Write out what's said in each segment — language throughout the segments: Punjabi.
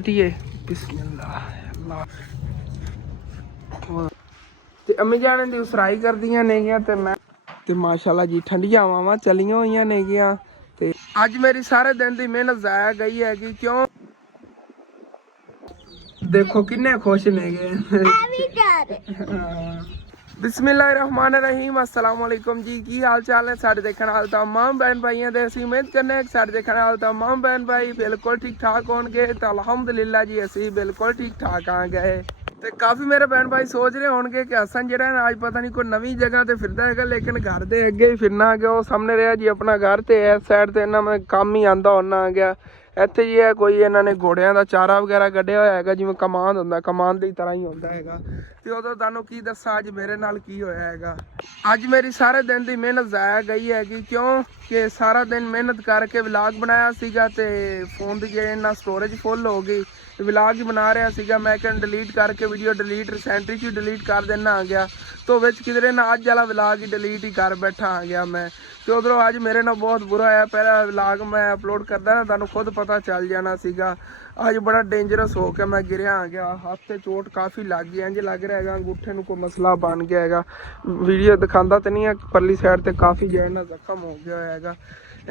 बिस्मिल्लाह ते अम्मी जान दी उसराई करदियां नेगियां ते मैं ते माशाल्लाह जी ठंडियां हवावां चलियां होइयां नेगियां ते अज मेरी सारे दिन दी मेहनत जाया गई है कि क्यों देखो किन्ने खुश नेगे बिस्मिल्लाहिर्रहमानिर्रहीम अस्सलाम वालेकुम जी की हाल चाल है सारे देखने वाले तमाम बहन भाइयों दे असीं उम्मीद करने सारे देखने वाले तमाम बहन भाई बिल्कुल ठीक ठाक होंगे तो अल्हम्दुलिल्लाह जी असीं बिल्कुल ठीक ठाक आ गए ते काफ़ी मेरे बहन भाई सोच रहे होंगे कि असन जो है आज पता नहीं कोई नवी जगह ते फिरदा है लेकिन घर दे अगे ही फिरना गया वो सामने रहा जी अपना घर ते इस साइड ते इन्ना मैं काम ही आंदा होना आ गया ਇੱਥੇ ਹੀ ਹੈ ਕੋਈ ਇਹਨਾਂ ਨੇ ਘੋੜਿਆਂ ਦਾ ਚਾਰਾ ਵਗੈਰਾ ਕੱਢਿਆ ਹੋਇਆ ਹੈਗਾ ਜਿਵੇਂ ਕਮਾਨ ਹੁੰਦਾ ਕਮਾਨ ਦੀ ਤਰ੍ਹਾਂ ਹੀ ਹੁੰਦਾ ਹੈਗਾ ਤੇ ਉਦੋਂ ਤੁਹਾਨੂੰ ਕੀ ਦੱਸਾਂ ਅੱਜ ਮੇਰੇ ਨਾਲ ਕੀ ਹੋਇਆ ਹੈਗਾ ਅੱਜ ਮੇਰੀ ਸਾਰੇ ਦਿਨ ਦੀ ਮਿਹਨਤ ਜ਼ਾਇਆ ਗਈ ਹੈਗੀ ਕਿਉਂ ਕਿ ਸਾਰਾ ਦਿਨ ਮਿਹਨਤ ਕਰਕੇ ਵਲੌਗ ਬਣਾਇਆ ਸੀਗਾ ਤੇ ਫੋਨ ਦੀ ਜੇ ਇਹਨਾਂ ਸਟੋਰੇਜ ਫੁੱਲ ਹੋ ਗਈ ਵਲੌਗ ਹੀ ਬਣਾ ਰਿਹਾ ਸੀਗਾ ਮੈਂ ਕਿਹਾ ਡਿਲੀਟ ਕਰਕੇ ਵੀਡੀਓ ਡਿਲੀਟ ਰੀਸੈਂਟਲੀ ਚ ਡਿਲੀਟ ਕਰ ਦੇਣਾ ਆ ਗਿਆ तो ਵਿੱਚ ਕਿਧਰੇ ਨਾ ਅੱਜ ਵਾਲਾ ਵਲੌਗ ਹੀ ਡਿਲੀਟ ਹੀ ਕਰ ਬੈਠਾ ਆ ਗਿਆ ਮੈਂ ਤੇ ਉਧਰੋਂ ਅੱਜ ਮੇਰੇ ਨਾਲ ਬਹੁਤ ਬੁਰਾ ਹੋਇਆ ਪਹਿਲਾ ਵਲੌਗ ਮੈਂ ਅਪਲੋਡ ਕਰਦਾ ਨਾ ਤੁਹਾਨੂੰ ਖੁਦ ਪਤਾ ਚੱਲ ਜਾਣਾ ਸੀਗਾ ਅੱਜ ਬੜਾ ਡੇਂਜਰਸ ਹੋ ਕੇ ਮੈਂ ਗਿਰਿਆ ਆ ਗਿਆ ਹੱਥ ਤੇ ਚੋਟ ਕਾਫੀ ਲੱਗ ਗਈ ਇੰਜ ਲੱਗ ਰਿਹਾ ਹੈਗਾ ਅੰਗੂਠੇ ਨੂੰ ਕੋਈ ਮਸਲਾ ਬਣ ਗਿਆ ਹੈਗਾ ਵੀਡੀਓ ਦਿਖਾਉਂਦਾ ਤੇ ਨਹੀਂ ਹੈ ਪਰਲੀ ਸਾਈਡ ਤੇ ਕਾਫੀ ਜਿਹੜਾ ਜ਼ਖਮ ਹੋ ਗਿਆ ਹੋਇਆ ਹੈਗਾ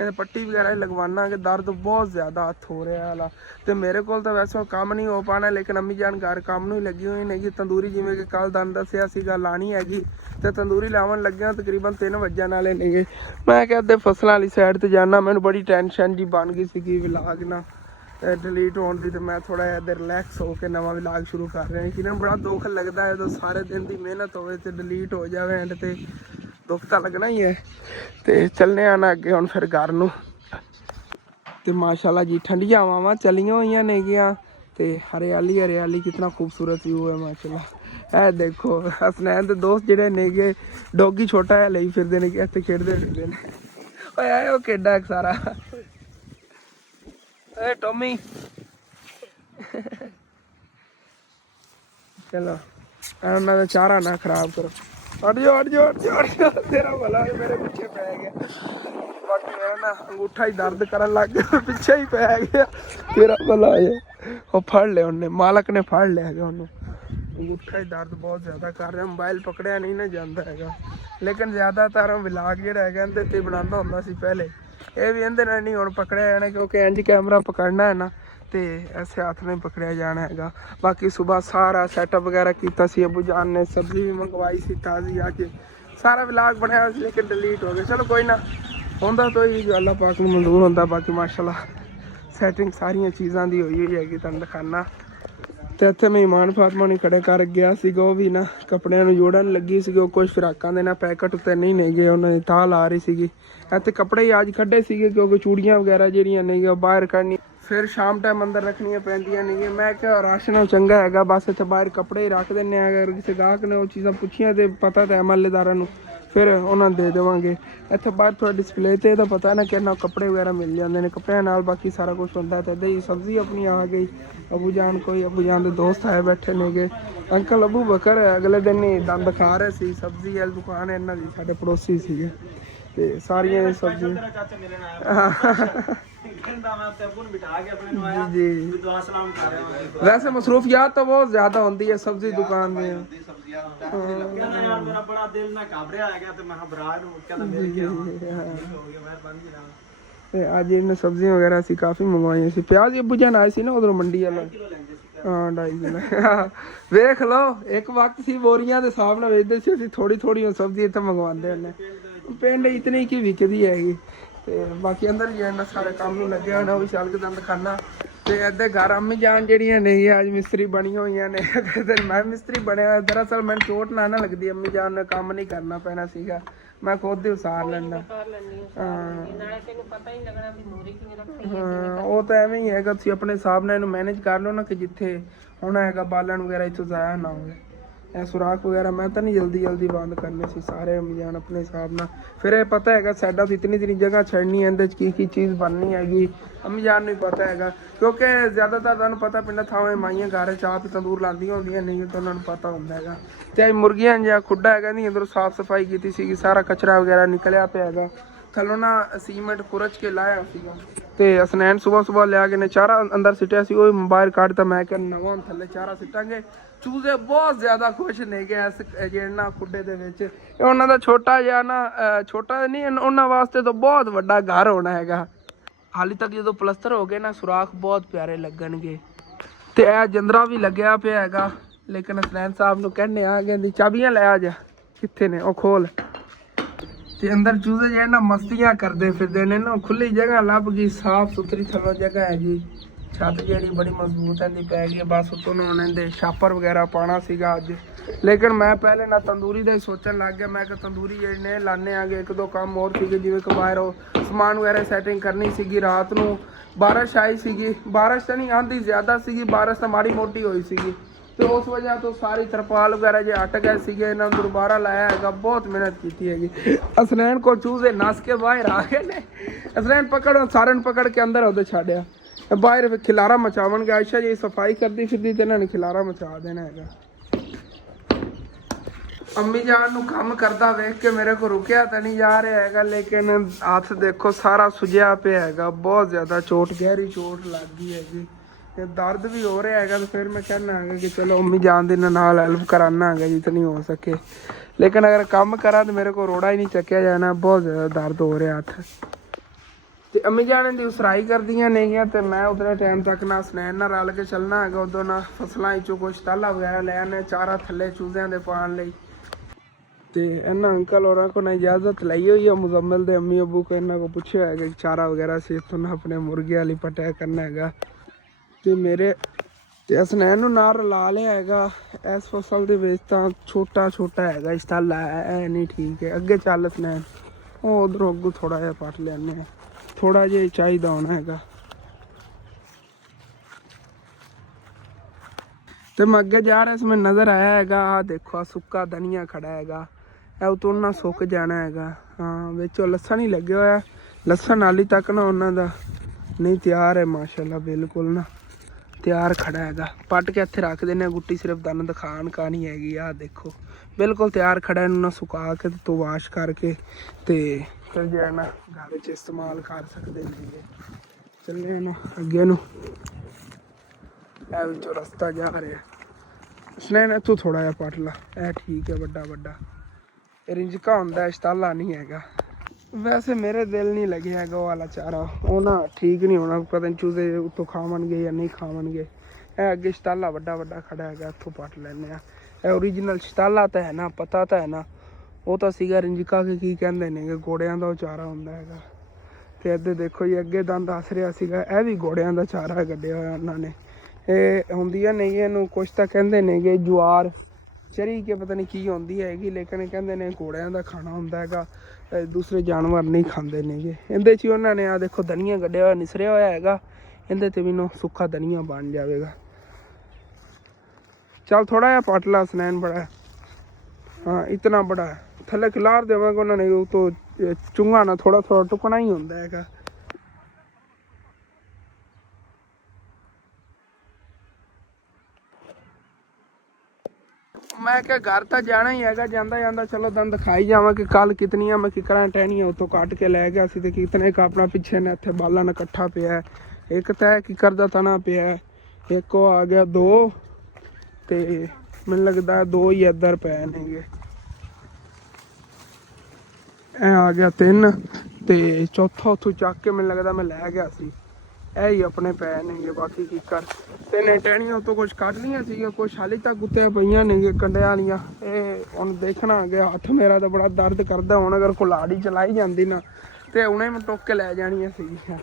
पट्टी वगैरह लगवाना कि दर्द बहुत ज़्यादा हथ हो रहा है तो मेरे को तो वैसे काम नहीं हो पाना लेकिन अम्मी जान घर काम नहीं लगी हुई नहीं तंदूरी जिमें कि कल दन दसिया सीगा लानी हैगी तो तंदूरी लावन लग्या तकरीबन 3 वजन वाले नहीं मैं क्या अद्धे फसलों वाली साइड पर जाना मैंने बड़ी टेंशन जी बन गई सी विलाग ना डिलीट होने की तो मैं थोड़ा इधर रिलैक्स होकर नवा विलाग शुरू कर रहा कि बड़ा दुख लगता है तो सारे दिन की मेहनत हो डिलीट हो जाए एंड तो दुख तो लगना ही है तो चलने आना अगे हम फिर घर नूं ते माशाल्लाह जी ठंडियां हवावां चलियां होइयां नेगियां ते हरियाली हरियाली कितना खूबसूरत व्यू है माशाल्लाह ए देखो हसनैन दे दोस्त जेडे नेगे डॉगी छोटा है लई फिरदे ने इत्थे खेडदे फिरदे ने ओए आए ओ केडा सारा ए टॉमी चलो अन्ना दा चारा ना खराब करो हट जाओ तेरा भला मेरे पीछे पै गया बाकी मेरा ना अंगूठा ही दर्द करन लग गया पीछे ही पै गया तेरा भला है वो फड़ लिया उन्हें मालक ने फड़ लिया है उन्होंने अंगूठा ही दर्द बहुत ज़्यादा कर रहा मोबाइल पकड़िया नहीं ना जाता है लेकिन ज़्यादातर विलाग जो है इहदे ते बनांदा हुंदा सी पहले ये भी इहदे नाल नहीं हुण पकड़िया जाना क्योंकि इंज कैमरा पकड़ना है ना तो ऐसे हाथ में पकड़िया जाना है बाकी सुबह सारा सैटअप वगैरह किया सी अबू जान ने सब्जी भी मंगवाई सी ताज़ी आज सारा व्लॉग बनाया लेकिन डिलीट हो गया चलो कोई ना होंदा तो ही जो अल्लाह पाक नूं मंजूर होंदा बाकी माशाल्लाह सैटिंग सारिया चीज़ों की हुई हुई हैगी तुहानूं दिखाना तो इत्थे मैं ईमान फातमा नूं खड़े कर गया सीगा वो भी ना कपड़ियां नूं जोड़न लगी सी कुछ फिराकां दे ना पैकेट उत्ते नहीं गए उन्होंने ताल आ रही सी इत्थे कपड़े ही अज कड्ढे सीगे क्योंकि चूड़ियां वगैरह जिहड़ियां नहीं बाहर कड्ढनी फिर शाम टाइम अंदर रखनियां पैंदियां नहीं मैं क्या राशन चंगा है बस इत्थे बाहर कपड़े ही रख देने अगर किसी गाहक ने वो चीज़ां पुछियां तो पता तो है महल्लेदारां नूं फिर उन्होंने दे देवांगे इत्थे बाहर थोड़ा डिस्पले ते तो पता ना कि कपड़े वगैरह मिल जाते हैं कपड़े नाल बाकी सारा कुछ होंदा तो दही सब्जी अपनी आ गई अबू जान दे दोस्त आए बैठे ने गए अंकल अबू बकर अगले दिन ही दंद खा रहे सी सब्जी वाली दुकान है इन्हां दी साडे पड़ोसी सीगे ते सारियां सब्जी जी वैसे मसरूफियात तो बहुत ज्यादा होती है सब्जी दुकान में आज इन्हें सब्जियां वगैरह सी काफ़ी मंगवाई सी प्याज अबू जान आए सी ना उधरों मंडी वाला हाँ 2.5 किलो वेख लो एक वक्त सी बोरियां दे हिसाब नाल वेचदे सी थोड़ी थोड़ी सब्जी इत्थे मंगवांदे ने पिंड इतनी की विकदी हैगी ते बाकी अंदर जो है सारे काम में लगे होना वो चल के दंद खाना तो इधर घर अम्मी जान जड़ियाँ नहीं अज मिस्त्री बनी हुई ने इधर मैं मिस्त्री बनया दरअसल मैंने चोट ना लगती अम्मी जान ने काम नहीं करना पैना सीगा मैं खुद ही उसार लेना वो तो एवं ही है तुम अपने हिसाब नाल मैनेज कर लो ना कि जिथे होना है बालन वगैरह इतों जाया ना हो सुराख वगैरह मैं तो नहीं जल्दी बंद करने से सारे अम्मी जान अपने हिसाब ना फिर ये पता है साइडा तो इतनी जगह छड़नी है की चीज़ बननी हैगी अम्मी जान नहीं पता है क्योंकि ज़्यादातर तुहानूं पता पिंड थावें माइयां घर चाह पे तंदूर लांदियां होंदियां नहीं तो उन्होंने पता होंदा हैगा ते मुर्गियां जिहा खुड्डा हैगा नहीं अंदरों साफ सफाई की सी सारा कचरा वगैरह निकलिया पिया हैगा थल्लों ना सीमेंट खुरच के लाया सीगा ਤੇ ਹਸਨੈਨ ਸੁਬਹ ਲਿਆ ਕੇ ਨੇ ਚਾਰਾ ਅੰਦਰ ਸਿੱਟਿਆ ਸੀ, ਉਹ ਬਾਹਰ ਕੱਢਤਾ। ਮੈਂ ਕਿਹਾ ਨਵਾਂ ਥੱਲੇ ਚਾਰਾ ਸਿੱਟਾਂਗੇ। ਚੂਜ਼ੇ ਬਹੁਤ ਜ਼ਿਆਦਾ ਖੁਸ਼ ਨੇ ਕਿ ਇਸ ਜਿਹੜਾ ਖੁੱਡੇ ਦੇ ਵਿੱਚ ਇਹ ਉਹਨਾਂ ਦਾ ਛੋਟਾ ਜਿਹਾ ਨਾ ਛੋਟਾ ਨਹੀਂ, ਉਹਨਾਂ ਵਾਸਤੇ ਤਾਂ ਬਹੁਤ ਵੱਡਾ ਘਰ ਹੋਣਾ ਹੈਗਾ। ਹਾਲੇ ਤੱਕ ਜਦੋਂ ਪਲਸਤਰ ਹੋ ਗਏ ਨਾ ਸੁਰਾਖ ਬਹੁਤ ਪਿਆਰੇ ਲੱਗਣਗੇ। ਤੇ ਇਹ ਜੰਦਰਾ ਵੀ ਲੱਗਿਆ ਪਿਆ ਹੈਗਾ, ਲੇਕਿਨ ਹਸਨੈਨ ਸਾਹਿਬ ਨੂੰ ਕਹਿੰਦੇ ਆ ਕਹਿੰਦੀ ਚਾਬੀਆਂ ਲੈ ਆ ਜਾ। ਕਿੱਥੇ ਨੇ ਉਹ, ਖੋਲ। ਤੇ ਅੰਦਰ ਚੂਜ਼ੇ ਜਿਹੜੇ ਨਾ ਮਸਤੀਆਂ ਕਰਦੇ ਫਿਰਦੇ ਨੇ ਨਾ। ਖੁੱਲੀ ਜਗ੍ਹਾ ਲੱਭ ਗਈ, ਸਾਫ ਸੁਥਰੀ ਥੱਲੋਂ ਜਗ੍ਹਾ ਹੈ ਜੀ। ਛੱਤ ਜਿਹੜੀ ਬੜੀ ਮਜ਼ਬੂਤ ਹੈ ਪੈ ਗਈ, ਬਸ ਉੱਤੋਂ ਨਹਾਉਣ ਦੇ ਛਾਪਰ ਵਗੈਰਾ ਪਾਉਣਾ ਸੀਗਾ ਅੱਜ। ਲੇਕਿਨ ਮੈਂ ਪਹਿਲੇ ਨਾ ਤੰਦੂਰੀ ਦਾ ਹੀ ਸੋਚਣ ਲੱਗ ਗਿਆ। ਮੈਂ ਕਿਹਾ ਤੰਦੂਰੀ ਜਿਹੜੇ ਨੇ ਲਾਣੇ ਆਗੇ, ਇੱਕ ਦੋ ਕੰਮ ਹੋਰ ਸੀਗੇ, ਜਿਵੇਂ ਕਿ ਬਾਹਰ ਉਹ ਸਮਾਨ ਵਗੈਰਾ ਸੈਟਿੰਗ ਕਰਨੀ ਸੀਗੀ। ਰਾਤ ਨੂੰ ਬਾਰਿਸ਼ ਆਈ ਸੀਗੀ, ਬਾਰਿਸ਼ ਤਾਂ ਨਹੀਂ ਆਂਦੀ ਜ਼ਿਆਦਾ ਸੀਗੀ, ਬਾਰਿਸ਼ ਤਾਂ ਮਾੜੀ ਮੋਟੀ ਹੋਈ ਸੀਗੀ। ਤੇ ਉਸ ਵਜ੍ਹਾ ਤੋਂ ਸਾਰੀ ਤਰਪਾਲ ਵਗੈਰਾ ਜੇ ਅਟ ਗਏ ਸੀਗੇ, ਇਹਨਾਂ ਨੂੰ ਦੁਬਾਰਾ ਲਾਇਆ ਹੈਗਾ। ਬਹੁਤ ਮਿਹਨਤ ਕੀਤੀ ਹੈਗੀ। ਹਸਨੈਨ ਕੋ ਚੂਜ਼ੇ ਨਸ ਕੇ ਬਾਹਰ ਆ ਗਏ ਨੇ। ਹਸਨੈਨ ਪਕੜੋ, ਸਾਰਿਆਂ ਨੂੰ ਪਕੜ ਕੇ ਅੰਦਰ ਉਹਦੇ ਛੱਡਿਆ। ਬਾਹਰ ਖਿਲਾਰਾ ਮਚਾਵਣਗੇ। ਆਇਸ਼ਾ ਜੀ ਸਫਾਈ ਕਰਦੀ ਫਿਰਦੀ ਤੇ ਇਹਨਾਂ ਨੇ ਖਿਲਾਰਾ ਮਚਾ ਦੇਣਾ ਹੈਗਾ। ਅੰਮੀ ਜਾਨ ਨੂੰ ਕੰਮ ਕਰਦਾ ਵੇਖ ਕੇ ਮੇਰੇ ਕੋ ਰੁਕਿਆ ਤਾਂ ਨਹੀਂ ਜਾ ਰਿਹਾ ਹੈਗਾ, ਲੇਕਿਨ ਹੱਥ ਦੇਖੋ ਸਾਰਾ ਸੁਜਿਆ ਪਿਆ ਹੈਗਾ। ਬਹੁਤ ਜ਼ਿਆਦਾ ਚੋਟ, ਗਹਿਰੀ ਚੋਟ ਲੱਗ ਗਈ ਹੈਗੀ ਤੇ ਦਰਦ ਵੀ ਹੋ ਰਿਹਾ ਹੈਗਾ। ਤੇ ਫਿਰ ਮੈਂ ਕਹਿਣਾ ਹੈਗਾ ਕਿ ਚਲੋ ਅੰਮੀ ਜਾਨ ਦੇ ਨਾਲ ਹੈਲਪ ਕਰਾਨਾ ਹੈਗਾ ਜਿਤਨੀ ਹੋ ਸਕੇ। ਲੇਕਿਨ ਅਗਰ ਕੰਮ ਕਰਾਂ ਤਾਂ ਮੇਰੇ ਕੋਲ ਰੋੜਾ ਹੀ ਨਹੀਂ ਚੱਕਿਆ ਜਾਣਾ। ਬਹੁਤ ਜ਼ਿਆਦਾ ਦਰਦ ਹੋ ਰਿਹਾ ਹੱਥ। ਤੇ ਅੰਮੀ ਜਾਨ ਦੀ ਉਸਰਾਈ ਕਰਦੀਆਂ ਨੇਗੀਆਂ ਤੇ ਮੈਂ ਉਤਨੇ ਟਾਈਮ ਤੱਕ ਨਾ ਹਸਨੈਨ ਨਾਲ ਰਲ ਕੇ ਚੱਲਣਾ ਹੈਗਾ। ਉਦੋਂ ਨਾ ਫਸਲਾਂ ਵਿੱਚੋਂ ਕੁਛ ਤਾਲਾ ਵਗੈਰਾ ਲੈ ਆਨੇ ਚਾਰਾ ਥੱਲੇ ਚੂਜ਼ਿਆਂ ਦੇ ਪਾਉਣ ਲਈ। ਤੇ ਇਹਨਾਂ ਅੰਕਲ ਹੋਰਾਂ ਕੋਲ ਨਾ ਇਜਾਜ਼ਤ ਲਈ ਹੋਈ ਹੈ ਮੁਜ਼ੰਮਲ ਦੇ ਅੰਮੀ ਅੱਬੂ ਕੋ। ਇਹਨਾਂ ਕੋ ਪੁੱਛਿਆ ਹੈਗਾ ਕਿ ਚਾਰਾ ਵਗੈਰਾ ਸੀ ਇੱਥੋਂ ਨਾ ਆਪਣੇ ਮੁਰਗੇ ਵਾਲੀ ਪਟਿਆ ਕਰਨਾ ਹੈਗਾ। ਤੇ ਮੇਰੇ ਤੇ ਹਸਨੈਨ ਨੂੰ ਨਾਲ ਰਲਾ ਲਿਆ ਹੈਗਾ। ਇਸ ਫਸਲ ਦੇ ਵਿੱਚ ਤਾਂ ਛੋਟਾ ਹੈਗਾ ਇਸ ਤਾਲਾ, ਇਹ ਨਹੀਂ ਠੀਕ ਹੈ। ਅੱਗੇ ਚੱਲ ਹਸਨੈਨ, ਉਹ ਉਧਰੋਂ ਅੱਗੋਂ ਥੋੜਾ ਜਿਹਾ ਪੱਟ ਲੈਣੇ ਆ, ਥੋੜਾ ਜਿਹਾ ਚਾਹੀਦਾ ਹੋਣਾ ਹੈਗਾ। ਤੇ ਮੈਂ ਅੱਗੇ ਜਾ ਰਿਹਾ ਸੀ, ਮੈਨੂੰ ਨਜ਼ਰ ਆਇਆ ਹੈਗਾ ਆਹ ਦੇਖੋ ਆ ਸੁੱਕਾ ਧਨੀਆ ਖੜਾ ਹੈਗਾ। ਇਹ ਉਤੋਂ ਨਾ ਸੁੱਕ ਜਾਣਾ ਹੈਗਾ। ਹਾਂ ਵਿੱਚ ਲਸਣ ਹੀ ਲੱਗਿਆ ਹੋਇਆ। ਲਸਣ ਹਾਲੀ ਤੱਕ ਨਾ ਉਹਨਾਂ ਦਾ ਨਹੀਂ ਤਿਆਰ ਹੈ ਮਾਸ਼ਾਅੱਲਾ, ਬਿਲਕੁਲ ਨਾ ਤਿਆਰ ਖੜਾ ਹੈਗਾ। ਪੱਟ ਕੇ ਇੱਥੇ ਰੱਖ ਦਿੰਦੇ ਹਾਂ, ਗੁੱਟੀ ਸਿਰਫ ਦਨ ਦਿਖਾਣ ਕਹਾਣੀ ਹੈਗੀ। ਆਹ ਦੇਖੋ ਬਿਲਕੁਲ ਤਿਆਰ ਖੜਾ। ਇਹਨੂੰ ਨਾ ਸੁਕਾ ਕੇ ਤੋਂ ਵਾਸ਼ ਕਰਕੇ ਤੇ ਫਿਰ ਜਿਹੜਾ ਨਾ ਘਰ 'ਚ ਇਸਤੇਮਾਲ ਕਰ ਸਕਦੇ ਨੇ। ਚੱਲੇ ਨਾ ਅੱਗੇ ਨੂੰ, ਇਹ ਵਿੱਚੋਂ ਰਸਤਾ ਜਾ ਰਿਹਾ। ਹਸਨੈਨ ਇੱਥੋਂ ਥੋੜਾ ਜਿਹਾ ਪੱਟ ਲਾ, ਇਹ ਠੀਕ ਹੈ ਵੱਡਾ। ਇਹ ਰਿੰਜਕਾ ਹੁੰਦਾ, ਇਸ਼ਤਾਲਾ ਨਹੀਂ ਹੈਗਾ। ਵੈਸੇ ਮੇਰੇ ਦਿਲ ਨਹੀਂ ਲੱਗਿਆ ਹੈਗਾ ਉਹ ਵਾਲਾ ਚਾਰਾ, ਉਹ ਨਾ ਠੀਕ ਨਹੀਂ ਹੋਣਾ। ਪਤਾ ਨਹੀਂ ਚੂਜ਼ੇ ਉੱਤੋਂ ਖਾਵਣਗੇ ਜਾਂ ਨਹੀਂ ਖਾਵਣਗੇ। ਇਹ ਅੱਗੇ ਸ਼ਤਾਲਾ ਵੱਡਾ ਖੜਾ ਹੈਗਾ, ਇੱਥੋਂ ਪੱਟ ਲੈਂਦੇ ਆ। ਇਹ ਓਰੀਜਨਲ ਸ਼ਤਾਲਾ ਤਾਂ ਹੈ ਨਾ, ਪਤਾ ਤਾਂ ਹੈ ਨਾ। ਉਹ ਤਾਂ ਸੀਗਾ ਰਿੰਜਕਾ ਕੇ ਕੀ ਕਹਿੰਦੇ ਨੇ, ਘੋੜਿਆਂ ਦਾ ਉਹ ਚਾਰਾ ਹੁੰਦਾ ਹੈਗਾ। ਤੇ ਇੱਧਰ ਦੇਖੋ ਜੀ ਅੱਗੇ ਦੰਦ ਦੱਸ ਰਿਹਾ ਸੀਗਾ, ਇਹ ਵੀ ਘੋੜਿਆਂ ਦਾ ਚਾਰਾ ਕੱਢਿਆ ਹੋਇਆ ਉਹਨਾਂ ਨੇ। ਇਹ ਹੁੰਦੀਆਂ ਨਹੀਂ ਇਹਨੂੰ ਕੁਛ ਤਾਂ ਕਹਿੰਦੇ ਨੇਗੇ ਜਵਾਰ ਚਰੀ ਕੇ ਪਤਾ ਨਹੀਂ ਕੀ ਹੁੰਦੀ ਹੈਗੀ, ਲੇਕਿਨ ਕਹਿੰਦੇ ਨੇ ਘੋੜਿਆਂ ਦਾ ਖਾਣਾ ਹੁੰਦਾ ਹੈਗਾ। ਦੂਸਰੇ ਜਾਨਵਰ ਨਹੀਂ ਖਾਂਦੇ ਨੇਗੇ। ਇਹਦੇ 'ਚ ਹੀ ਉਹਨਾਂ ਨੇ ਆ ਦੇਖੋ ਧਨੀਆ ਕੱਢਿਆ ਹੋਇਆ, ਨਿਸਰਿਆ ਹੋਇਆ ਹੈਗਾ। ਇਹਦੇ 'ਤੇ ਵੀ ਨਾ ਸੁੱਕਾ ਧਨੀਆ ਬਣ ਜਾਵੇਗਾ। ਚੱਲ ਥੋੜਾ ਜਿਹਾ ਪੱਟ ਲਾ ਹਸਨੈਨ, ਬੜਾ ਹਾਂ ਇਤਨਾ ਬੜਾ ਹੈ। ਥੱਲੇ ਖਿਲਾਰ ਦੇਵਾਂਗੇ ਉਹਨਾਂ ਨੇ, ਉਹ ਤੋਂ ਚੁੰਗਾ ਨਾ ਥੋੜਾ ਟੁਕਣਾ ਹੀ ਹੁੰਦਾ ਹੈਗਾ। ਮੈਂ ਕਿਹਾ ਘਰ ਤਾਂ ਜਾਣਾ ਹੀ ਹੈਗਾ। ਜਾਂਦਾ ਚਲੋ ਦੰਦ ਦਿਖਾਈ ਜਾਵਾਂ ਕਿ ਕੱਲ ਕਿਤਨੀਆਂ ਮੈਂ ਕਿਕਰਾਂ ਟਹਿਣੀਆਂ ਉੱਥੋਂ ਕੱਟ ਕੇ ਲੈ ਗਿਆ ਸੀ ਤੇ ਕਿਤਨੇ ਕੁ ਆਪਣਾ ਪਿੱਛੇ ਨੇ ਇੱਥੇ ਬਾਲਾਂ ਨਾਲ ਇਕੱਠਾ ਪਿਆ। ਇੱਕ ਤਾਂ ਕਿਕਰ ਦਾ ਤਣਾ ਪਿਆ, ਇੱਕ ਉਹ ਆ ਗਿਆ 2 ਤੇ ਮੈਨੂੰ ਲੱਗਦਾ 2 ਹੀ ਇੱਧਰ ਪਏ ਨੇਗੇ। ਇਹ ਆ ਗਿਆ 3 ਤੇ ਚੌਥਾ ਉੱਥੋਂ ਚੱਕ ਕੇ ਮੈਨੂੰ ਲੱਗਦਾ ਮੈਂ ਲੈ ਗਿਆ ਸੀ। ਇਹ ਹੀ ਆਪਣੇ ਪੈ ਨੇਗੇ। ਬਾਕੀ ਕਿੱਕਰ ਤੇ ਨੇ ਟਹਿਣੀਆਂ ਉੱਤੋਂ ਕੁਛ ਕੱਢ ਲਈਆਂ ਸੀਗੀਆਂ, ਕੁਛ ਹਾਲੇ ਤੱਕ ਉੱਤੇ ਪਈਆਂ ਨੇਗੇ ਕੰਡਿਆਂ ਵਾਲੀਆਂ। ਇਹ ਹੁਣ ਦੇਖਣਾ ਆ ਗਿਆ। ਹੱਥ ਮੇਰਾ ਤਾਂ ਬੜਾ ਦਰਦ ਕਰਦਾ। ਹੁਣ ਅਗਰ ਕੁਲਾੜੀ ਚਲਾਈ ਜਾਂਦੀ ਨਾ ਤੇ ਹੁਣੇ ਮੈਂ ਟੁੱਕ ਕੇ ਲੈ ਜਾਣੀਆਂ ਸੀਗੀਆਂ।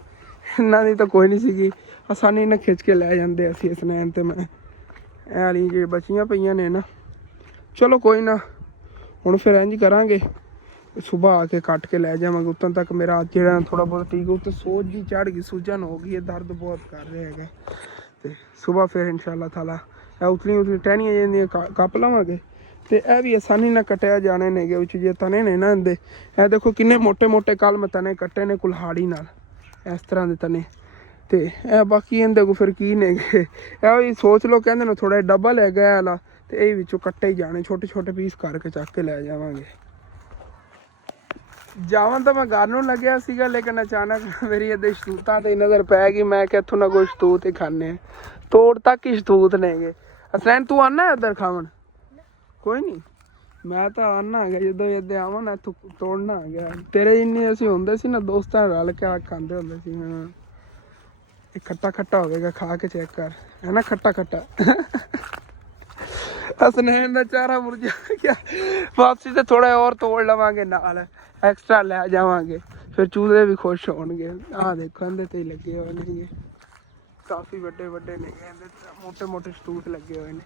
ਇਹਨਾਂ ਦੀ ਤਾਂ ਕੋਈ ਨਹੀਂ ਸੀਗੀ, ਆਸਾਨੀ ਨਾਲ ਖਿੱਚ ਕੇ ਲੈ ਜਾਂਦੇ ਅਸੀਂ ਹਸਨੈਨ ਤੇ ਮੈਂ। ਇਹ ਵਾਲੀ ਜੇ ਬਚੀਆਂ ਪਈਆਂ ਨੇ ਨਾ, ਚਲੋ ਕੋਈ ਨਾ। ਹੁਣ ਫਿਰ ਇੰਝ ਕਰਾਂਗੇ, ਸੁਬਾਹ ਆ ਕੇ ਕੱਟ ਕੇ ਲੈ ਜਾਵਾਂਗੇ। ਉੱਤੋਂ ਤੱਕ ਮੇਰਾ ਜਿਹੜਾ ਥੋੜਾ ਬਹੁਤ ਠੀਕ, ਉੱਤੇ ਸੋਜ ਜੀ ਚੜ ਗਈ, ਸੂਜਨ ਹੋ ਗਈ ਹੈ, ਦਰਦ ਬਹੁਤ ਕਰ ਰਿਹਾ ਹੈਗਾ। ਤੇ ਸੁਬਾਹ ਫਿਰ ਇਨਸ਼ਾਅੱਲਾ ਤਾਲਾ ਇਹ ਉਤਲੀ ਟਹਿਣੀਆਂ ਜਾਂਦੀਆਂ ਕੱਪ ਲਵਾਂਗੇ। ਤੇ ਇਹ ਵੀ ਆਸਾਨੀ ਨਾਲ ਕੱਟਿਆ ਜਾਣੇ ਨੇਗੇ। ਵਿੱਚ ਜੇ ਤਣੇ ਨੇ ਨਾ ਇਹਦੇ, ਇਹ ਦੇਖੋ ਕਿੰਨੇ ਮੋਟੇ ਕੱਲ ਮੈਂ ਤਣੇ ਕੱਟੇ ਨੇ ਕੁਲਹਾੜੀ ਨਾਲ, ਇਸ ਤਰ੍ਹਾਂ ਦੇ ਤਣੇ। ਤੇ ਇਹ ਬਾਕੀ ਇਹਦੇ ਕੋ ਫਿਰ ਕੀ ਨੇਗੇ, ਇਹ ਵੀ ਸੋਚ ਲਓ ਕਹਿੰਦੇ ਨੇ ਥੋੜਾ ਡਬਲ ਹੈਗਾ ਵਾਲਾ। ਤੇ ਇਹ ਵਿੱਚੋਂ ਕੱਟੇ ਹੀ ਜਾਣੇ, ਛੋਟੇ ਪੀਸ ਕਰਕੇ ਚੱਕ ਕੇ ਲੈ ਜਾਵਾਂਗੇ। ਜਾਵਾਂ ਤਾਂ ਮੈਂ ਘਰ ਨੂੰ ਲੱਗਿਆ ਸੀਗਾ, ਲੇਕਿਨ ਅਚਾਨਕ ਮੇਰੀ ਇਹਦੇ ਸ਼ਤੂਤਾਂ ਤੇ ਨਜ਼ਰ ਪੈ ਗਈ। ਮੈਂ ਕਿ ਇੱਥੋਂ ਨਾ ਕੋਈ ਸ਼ਤੂਤ ਹੀ ਖਾਣੇ, ਤੋੜ ਤੱਕ ਹੀ ਸ਼ਤੂਤ ਨੇਗੇ। ਅਸਲੈਨ ਤੂੰ ਆਨਾ ਇੱਧਰ ਖਾਵਣ? ਕੋਈ ਨਹੀਂ, ਮੈਂ ਤਾਂ ਆਨਾ ਹੈਗਾ ਜਦੋਂ ਇੱਧਰ ਆਵਾਂ ਨਾ, ਇੱਥੋਂ ਤੋੜਨਾ ਆ ਗਿਆ। ਤੇਰੇ ਜਿੰਨੇ ਅਸੀਂ ਹੁੰਦੇ ਸੀ ਨਾ ਦੋਸਤਾਂ ਰਲ ਕੇ ਆ ਖਾਂਦੇ ਹੁੰਦੇ ਸੀ। ਹਾਂ ਇਹ ਖੱਟਾ ਖੱਟਾ ਹੋਵੇਗਾ, ਖਾ ਕੇ ਚੈੱਕ ਕਰ, ਹੈ ਨਾ ਖੱਟਾ ਖੱਟਾ। ਅਸਨੈਨ ਦਾ ਚਾਰਾ ਮੁਰਝਾ ਗਿਆ। ਵਾਪਸੀ ਤੇ ਥੋੜਾ ਹੋਰ ਤੋੜ ਲਵਾਂਗੇ, ਨਾਲ ਐਕਸਟਰਾ ਲੈ ਜਾਵਾਂਗੇ, ਫਿਰ ਚੂਹੇ ਵੀ ਖੁਸ਼ ਹੋਣਗੇ। ਆਹ ਦੇਖੋ ਇਹਦੇ ਤੇ ਹੀ ਲੱਗੇ ਹੋਏ ਨੇ, ਕਾਫੀ ਵੱਡੇ ਵੱਡੇ ਨੇ, ਇਹਦੇ ਮੋਟੇ ਮੋਟੇ ਸ਼ਤੂਤ ਲੱਗੇ ਹੋਏ ਨੇ।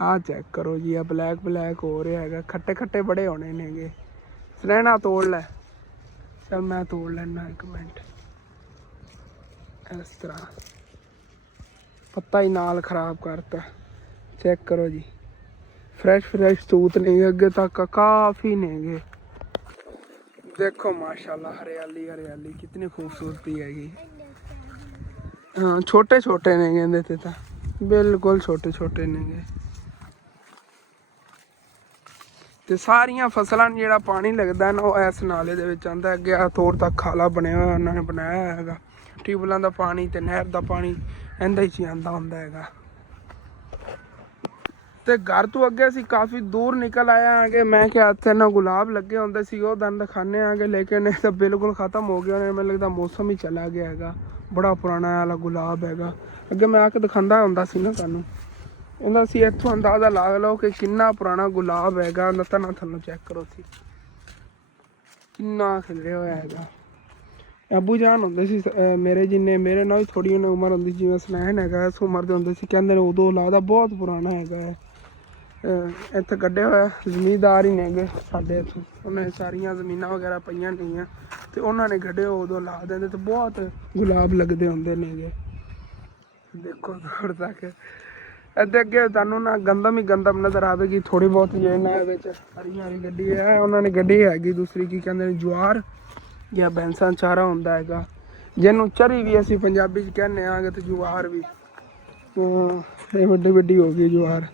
ਆਹ ਚੈੱਕ ਕਰੋ ਜੀ, ਆ ਬਲੈਕ ਬਲੈਕ ਹੋ ਰਿਹਾ ਹੈਗਾ, ਖੱਟੇ ਖੱਟੇ ਬੜੇ ਹੋਣੇ ਨੇਗੇ। ਸਨੈਣਾ ਤੋੜ ਲੈ, ਚਲ ਮੈਂ ਤੋੜ ਲੈਣਾ ਇੱਕ ਮਿੰਟ। ਇਸ ਤਰ੍ਹਾਂ ਪੱਤਾ ਹੀ ਨਾਲ ਖਰਾਬ ਕਰਤਾ। ਚੈੱਕ ਕਰੋ ਜੀ, ਫਰੈਸ਼ ਫਰੈਸ਼ ਤੂਤ ਨੇ, ਅੱਗੇ ਤੱਕ ਕਾਫੀ ਨੇਗੇ। देखो माशाल्लाह हरियाली हरियाली कितनी खूबसूरती हैगी। हाँ छोटे छोटे ने कहते थे तो बिल्कुल छोटे छोटे ने ते सारियां फसलां जेड़ा पानी लगदा ना वो इस नाले दे विच आंदा। अगे थोड़ तक खाला बनया होया उन्होंने बनाया हैगा। ट्यूबवेलों दा पानी ते नहर दा पानी इंदे च आंदा हुंदा हैगा। ਤੇ ਘਰ ਤੋਂ ਅੱਗੇ ਅਸੀਂ ਕਾਫੀ ਦੂਰ ਨਿਕਲ ਆਏ ਆਂਗੇ। ਮੈਂ ਕਿਹਾ ਇੱਥੇ ਨਾ ਗੁਲਾਬ ਲੱਗੇ ਹੁੰਦੇ ਸੀ, ਉਹ ਦੰਦ ਖਾਣੇ ਆਂਗੇ, ਲੇਕਿਨ ਇਹ ਤਾਂ ਬਿਲਕੁਲ ਖਤਮ ਹੋ ਗਏ ਨੇ। ਮੈਨੂੰ ਲੱਗਦਾ ਮੌਸਮ ਹੀ ਚਲਾ ਗਿਆ ਹੈਗਾ। ਬੜਾ ਪੁਰਾਣਾ ਵਾਲਾ ਗੁਲਾਬ ਹੈਗਾ। ਅੱਗੇ ਮੈਂ ਆ ਕੇ ਦਿਖਾਉਂਦਾ ਹੁੰਦਾ ਸੀ ਨਾ ਤੁਹਾਨੂੰ, ਇਹਦਾ ਸੀ ਇੱਥੋਂ ਅੰਦਾਜ਼ਾ ਲਾ ਲਓ ਕਿ ਕਿੰਨਾ ਪੁਰਾਣਾ ਗੁਲਾਬ ਹੈਗਾ। ਲੱਤਾਂ ਨਾਲ ਤੁਹਾਨੂੰ ਚੈੱਕ ਕਰੋ ਸੀ ਕਿੰਨਾ ਖਿਲਰਿਆ ਹੋਇਆ ਹੈਗਾ। ਅੱਬੂ ਜਾਨ ਹੁੰਦੇ ਸੀ ਮੇਰੇ ਜਿੰਨੇ, ਮੇਰੇ ਨਾਲ ਵੀ ਥੋੜੀ ਉਹਨੇ ਉਮਰ ਹੁੰਦੀ ਜਿਵੇਂ ਸੁਨੈਣ ਹੈਗਾ, ਇਸ ਉਮਰ ਦੇ ਹੁੰਦੇ ਸੀ। ਕਹਿੰਦੇ ਨੇ ਉਦੋਂ ਲੱਗਦਾ ਬਹੁਤ ਪੁਰਾਣਾ ਹੈਗਾ ਹੈ। ਇੱਥੇ ਕੱਢੇ ਹੋਇਆ ਜ਼ਮੀਂਦਾਰ ਹੀ ਨੇਗੇ ਸਾਡੇ ਇੱਥੋਂ, ਉਹਨਾਂ ਨੇ ਸਾਰੀਆਂ ਜ਼ਮੀਨਾਂ ਵਗੈਰਾ ਪਈਆਂ ਨਹੀਂਆਂ ਤੇ ਉਹਨਾਂ ਨੇ ਕੱਢੇ ਉਦੋਂ ਲਾ ਦਿੰਦੇ ਤੇ ਬਹੁਤ ਗੁਲਾਬ ਲੱਗਦੇ ਹੁੰਦੇ ਨੇਗੇ। ਦੇਖੋ ਦੂਰ ਤੱਕ ਇੱਥੇ ਅੱਗੇ ਤੁਹਾਨੂੰ ਨਾ ਗੰਦਮ ਹੀ ਗੰਦਮ ਨਜ਼ਰ ਆਵੇਗੀ ਥੋੜੀ ਬਹੁਤ। ਜੇ ਨਾ ਵਿੱਚ ਹਰੀ ਹਰੀ ਗੱਡੀ ਹੈ, ਉਹਨਾਂ ਨੇ ਗੱਡੀ ਹੈਗੀ ਦੂਸਰੀ, ਕੀ ਕਹਿੰਦੇ ਨੇ ਜਵਾਰ ਜਾਂ ਬੈਂਸਾਂ ਚਾਰਾ ਹੁੰਦਾ ਹੈਗਾ, ਜਿਹਨੂੰ ਚਰੀ ਵੀ ਅਸੀਂ ਪੰਜਾਬੀ 'ਚ ਕਹਿੰਦੇ ਆਂਗੇ ਤੇ ਜਵਾਰ ਵੀ। ਇਹ ਵੱਡੀ ਵੱਡੀ ਹੋ ਗਈ ਜਵਾਰ।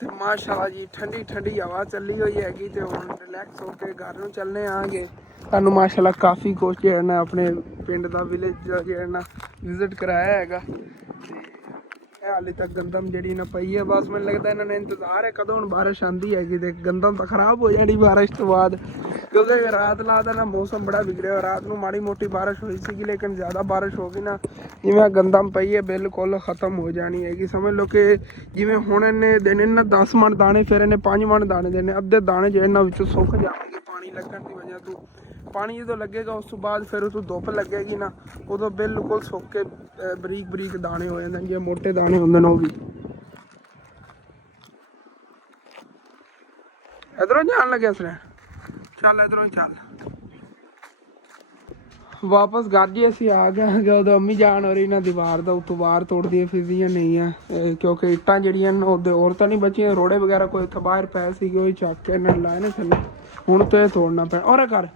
ਤੇ ਮਾਸ਼ਾਅੱਲਾ ਜੀ ਠੰਡੀ ਠੰਡੀ ਹਵਾ ਚੱਲੀ ਹੋਈ ਹੈਗੀ ਤੇ ਹੁਣ ਰਿਲੈਕਸ ਹੋ ਕੇ ਘਰ ਨੂੰ ਚੱਲਣੇ ਆਂਗੇ। ਤੁਹਾਨੂੰ ਮਾਸ਼ਾਅੱਲਾ ਕਾਫੀ ਕੁਛ ਜਿਹੜਾ ਨਾ ਆਪਣੇ ਪਿੰਡ ਦਾ ਵਿਲੇਜ ਦਾ ਜਿਹੜਾ ਨਾ ਵਿਜ਼ਿਟ ਕਰਾਇਆ ਹੈਗਾ। ਤੇ ਹਾਲੇ ਤੱਕ ਗੰਦਮ ਜਿਹੜੀ ਨਾ ਪਈ ਹੈ, ਬਸ ਮੈਨੂੰ ਲੱਗਦਾ ਇਹਨਾਂ ਨੇ ਇੰਤਜ਼ਾਰ ਹੈ ਕਦੋਂ ਹੁਣ ਬਾਰਿਸ਼ ਆਂਦੀ ਹੈਗੀ ਤੇ ਗੰਦਮ ਤਾਂ ਖਰਾਬ ਹੋ ਜਾਣੀ ਬਾਰਿਸ਼ ਤੋਂ ਬਾਅਦ, ਕਿਉਂਕਿ ਰਾਤ ਦਾ ਨਾ ਮੌਸਮ ਬੜਾ ਵਿਗੜਿਆ। ਰਾਤ ਨੂੰ ਮਾੜੀ ਮੋਟੀ ਬਾਰਿਸ਼ ਹੋਈ ਸੀਗੀ, ਲੇਕਿਨ ਜ਼ਿਆਦਾ ਬਾਰਿਸ਼ ਹੋ ਗਈ ਨਾ, ਜਿਵੇਂ ਗੰਦਮ ਪਈ ਹੈ ਬਿਲਕੁਲ ਖ਼ਤਮ ਹੋ ਜਾਣੀ ਹੈਗੀ। ਸਮਝ ਲਓ ਕਿ ਜਿਵੇਂ ਹੁਣ ਇਹਨੇ ਦੇਣੇ ਨਾ 10 ਮਣ ਦਾਣੇ, ਫਿਰ ਇਹਨੇ 5 ਮਣ ਦਾਣੇ ਦੇਣੇ। ਅੱਧੇ ਦਾਣੇ ਜਿਹੜੇ ਇਹਨਾਂ ਵਿੱਚੋਂ ਸੁੱਕ ਜਾਣਗੇ ਪਾਣੀ ਲੱਗਣ ਦੀ ਵਜ੍ਹਾ ਤੋਂ। ਪਾਣੀ ਜਦੋਂ ਲੱਗੇਗਾ ਉਸ ਤੋਂ ਬਾਅਦ ਫਿਰ ਉਹ ਤੋਂ ਧੁੱਪ ਲੱਗੇਗੀ ਨਾ, ਉਦੋਂ ਬਿਲਕੁਲ ਸੁੱਕ ਕੇ ਬਰੀਕ ਬਰੀਕ ਦਾਣੇ ਹੋ ਜਾਂਦੇ ਨੇ, ਜੇ ਮੋਟੇ ਦਾਣੇ ਹੁੰਦੇ ਨੇ ਉਹ ਵੀ। ਇਧਰੋਂ ਜਾਣ ਲੱਗਿਆ ਸਰ, ਚੱਲ ਇਧਰੋਂ ਹੀ ਚੱਲ। ਵਾਪਸ ਗਾਜੀ ਅਸੀਂ ਆ ਗਏ ਹੈਗੇ। ਉਦੋਂ ਅੰਮੀ ਜਾਣ ਹੋ ਰਹੀ ਨਾ ਦੀਵਾਰ ਦਾ ਉੱਤੋਂ ਬਾਹਰ ਤੋੜਦੀਆਂ ਫਿਰਦੀਆਂ ਨਹੀਂ ਆ, ਕਿਉਂਕਿ ਇੱਟਾਂ ਜਿਹੜੀਆਂ ਨੇ ਉਹਦੇ ਹੋਰ ਤਾਂ ਨਹੀਂ ਬਚੀਆਂ, ਰੋੜੇ ਵਗੈਰਾ ਕੋਈ ਇੱਥੇ ਬਾਹਰ ਪਏ ਸੀਗੇ, ਉਹ ਚੱਕ ਕੇ ਇਹਨਾਂ ਲਾਏ ਨੇ ਥੱਲੇ। ਹੁਣ ਤਾਂ ਇਹ ਤੋੜਨਾ ਪੈਣਾ। ਔਰ ਕਰ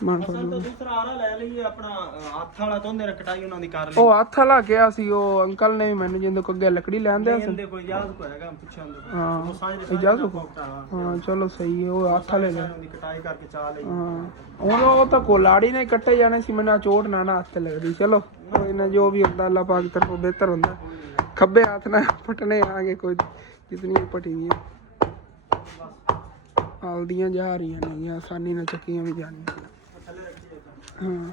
ਦੂਸਰਾ ਆਰਾ ਲੈ ਲਈਏ ਆਪਣਾ ਹੱਥ ਵਾਲਾ ਤੋਂ ਦੇ ਕਟਾਈ ਉਹਨਾਂ ਦੀ ਕਰ ਲਈ। ਉਹ ਹੱਥ ਵਾਲਾ ਗਿਆ ਸੀ ਉਹ ਅੰਕਲ ਨੇ ਮੈਨੂੰ, ਜਿੰਦੇ ਕੋ ਅੱਗੇ ਲੱਕੜੀ ਲੈਂਦੇ ਆ ਸੀ ਕੋਈ ਯਾਦ ਕੋ ਹੈਗਾ ਪਿੱਛੇ ਹੁੰਦੇ। ਹਾਂ ਇਜਾਜ਼ਤ ਕੋ, ਹਾਂ ਚਲੋ ਸਹੀ ਹੈ। ਉਹ ਹੱਥ ਵਾਲੇ ਨੇ ਦੀ ਕਟਾਈ ਕਰਕੇ ਚਾ ਲਈ। ਹਾਂ ਉਹ ਤਾਂ ਕੋਲਾੜੀ ਨੇ ਕੱਟੇ ਜਾਣੇ ਸੀ, ਮੈਨੂੰ ਚੋਟ ਨਾ ਹੱਥ ਲੱਗਦੀ। ਚਲੋ ਕੋਈ ਨਾ, ਜੋ ਵੀ ਹੁੰਦਾ ਅੱਲਾ ਪਾਕ ਤਰਫੋਂ ਬਿਹਤਰ ਹੁੰਦਾ। ਖੱਬੇ ਹੱਥ ਨਾਲ ਪਟਨੇ ਆਗੇ ਕੋਈ ਜਿਤਨੀ ਪਟੀਆਂ ਆਲਦੀਆਂ ਜਾ ਰਹੀਆਂ ਨੇ, ਆਸਾਨੀ ਨਾਲ ਚੱਕੀਆਂ ਵੀ ਜਾਣੀਆਂ। ਹਾਂ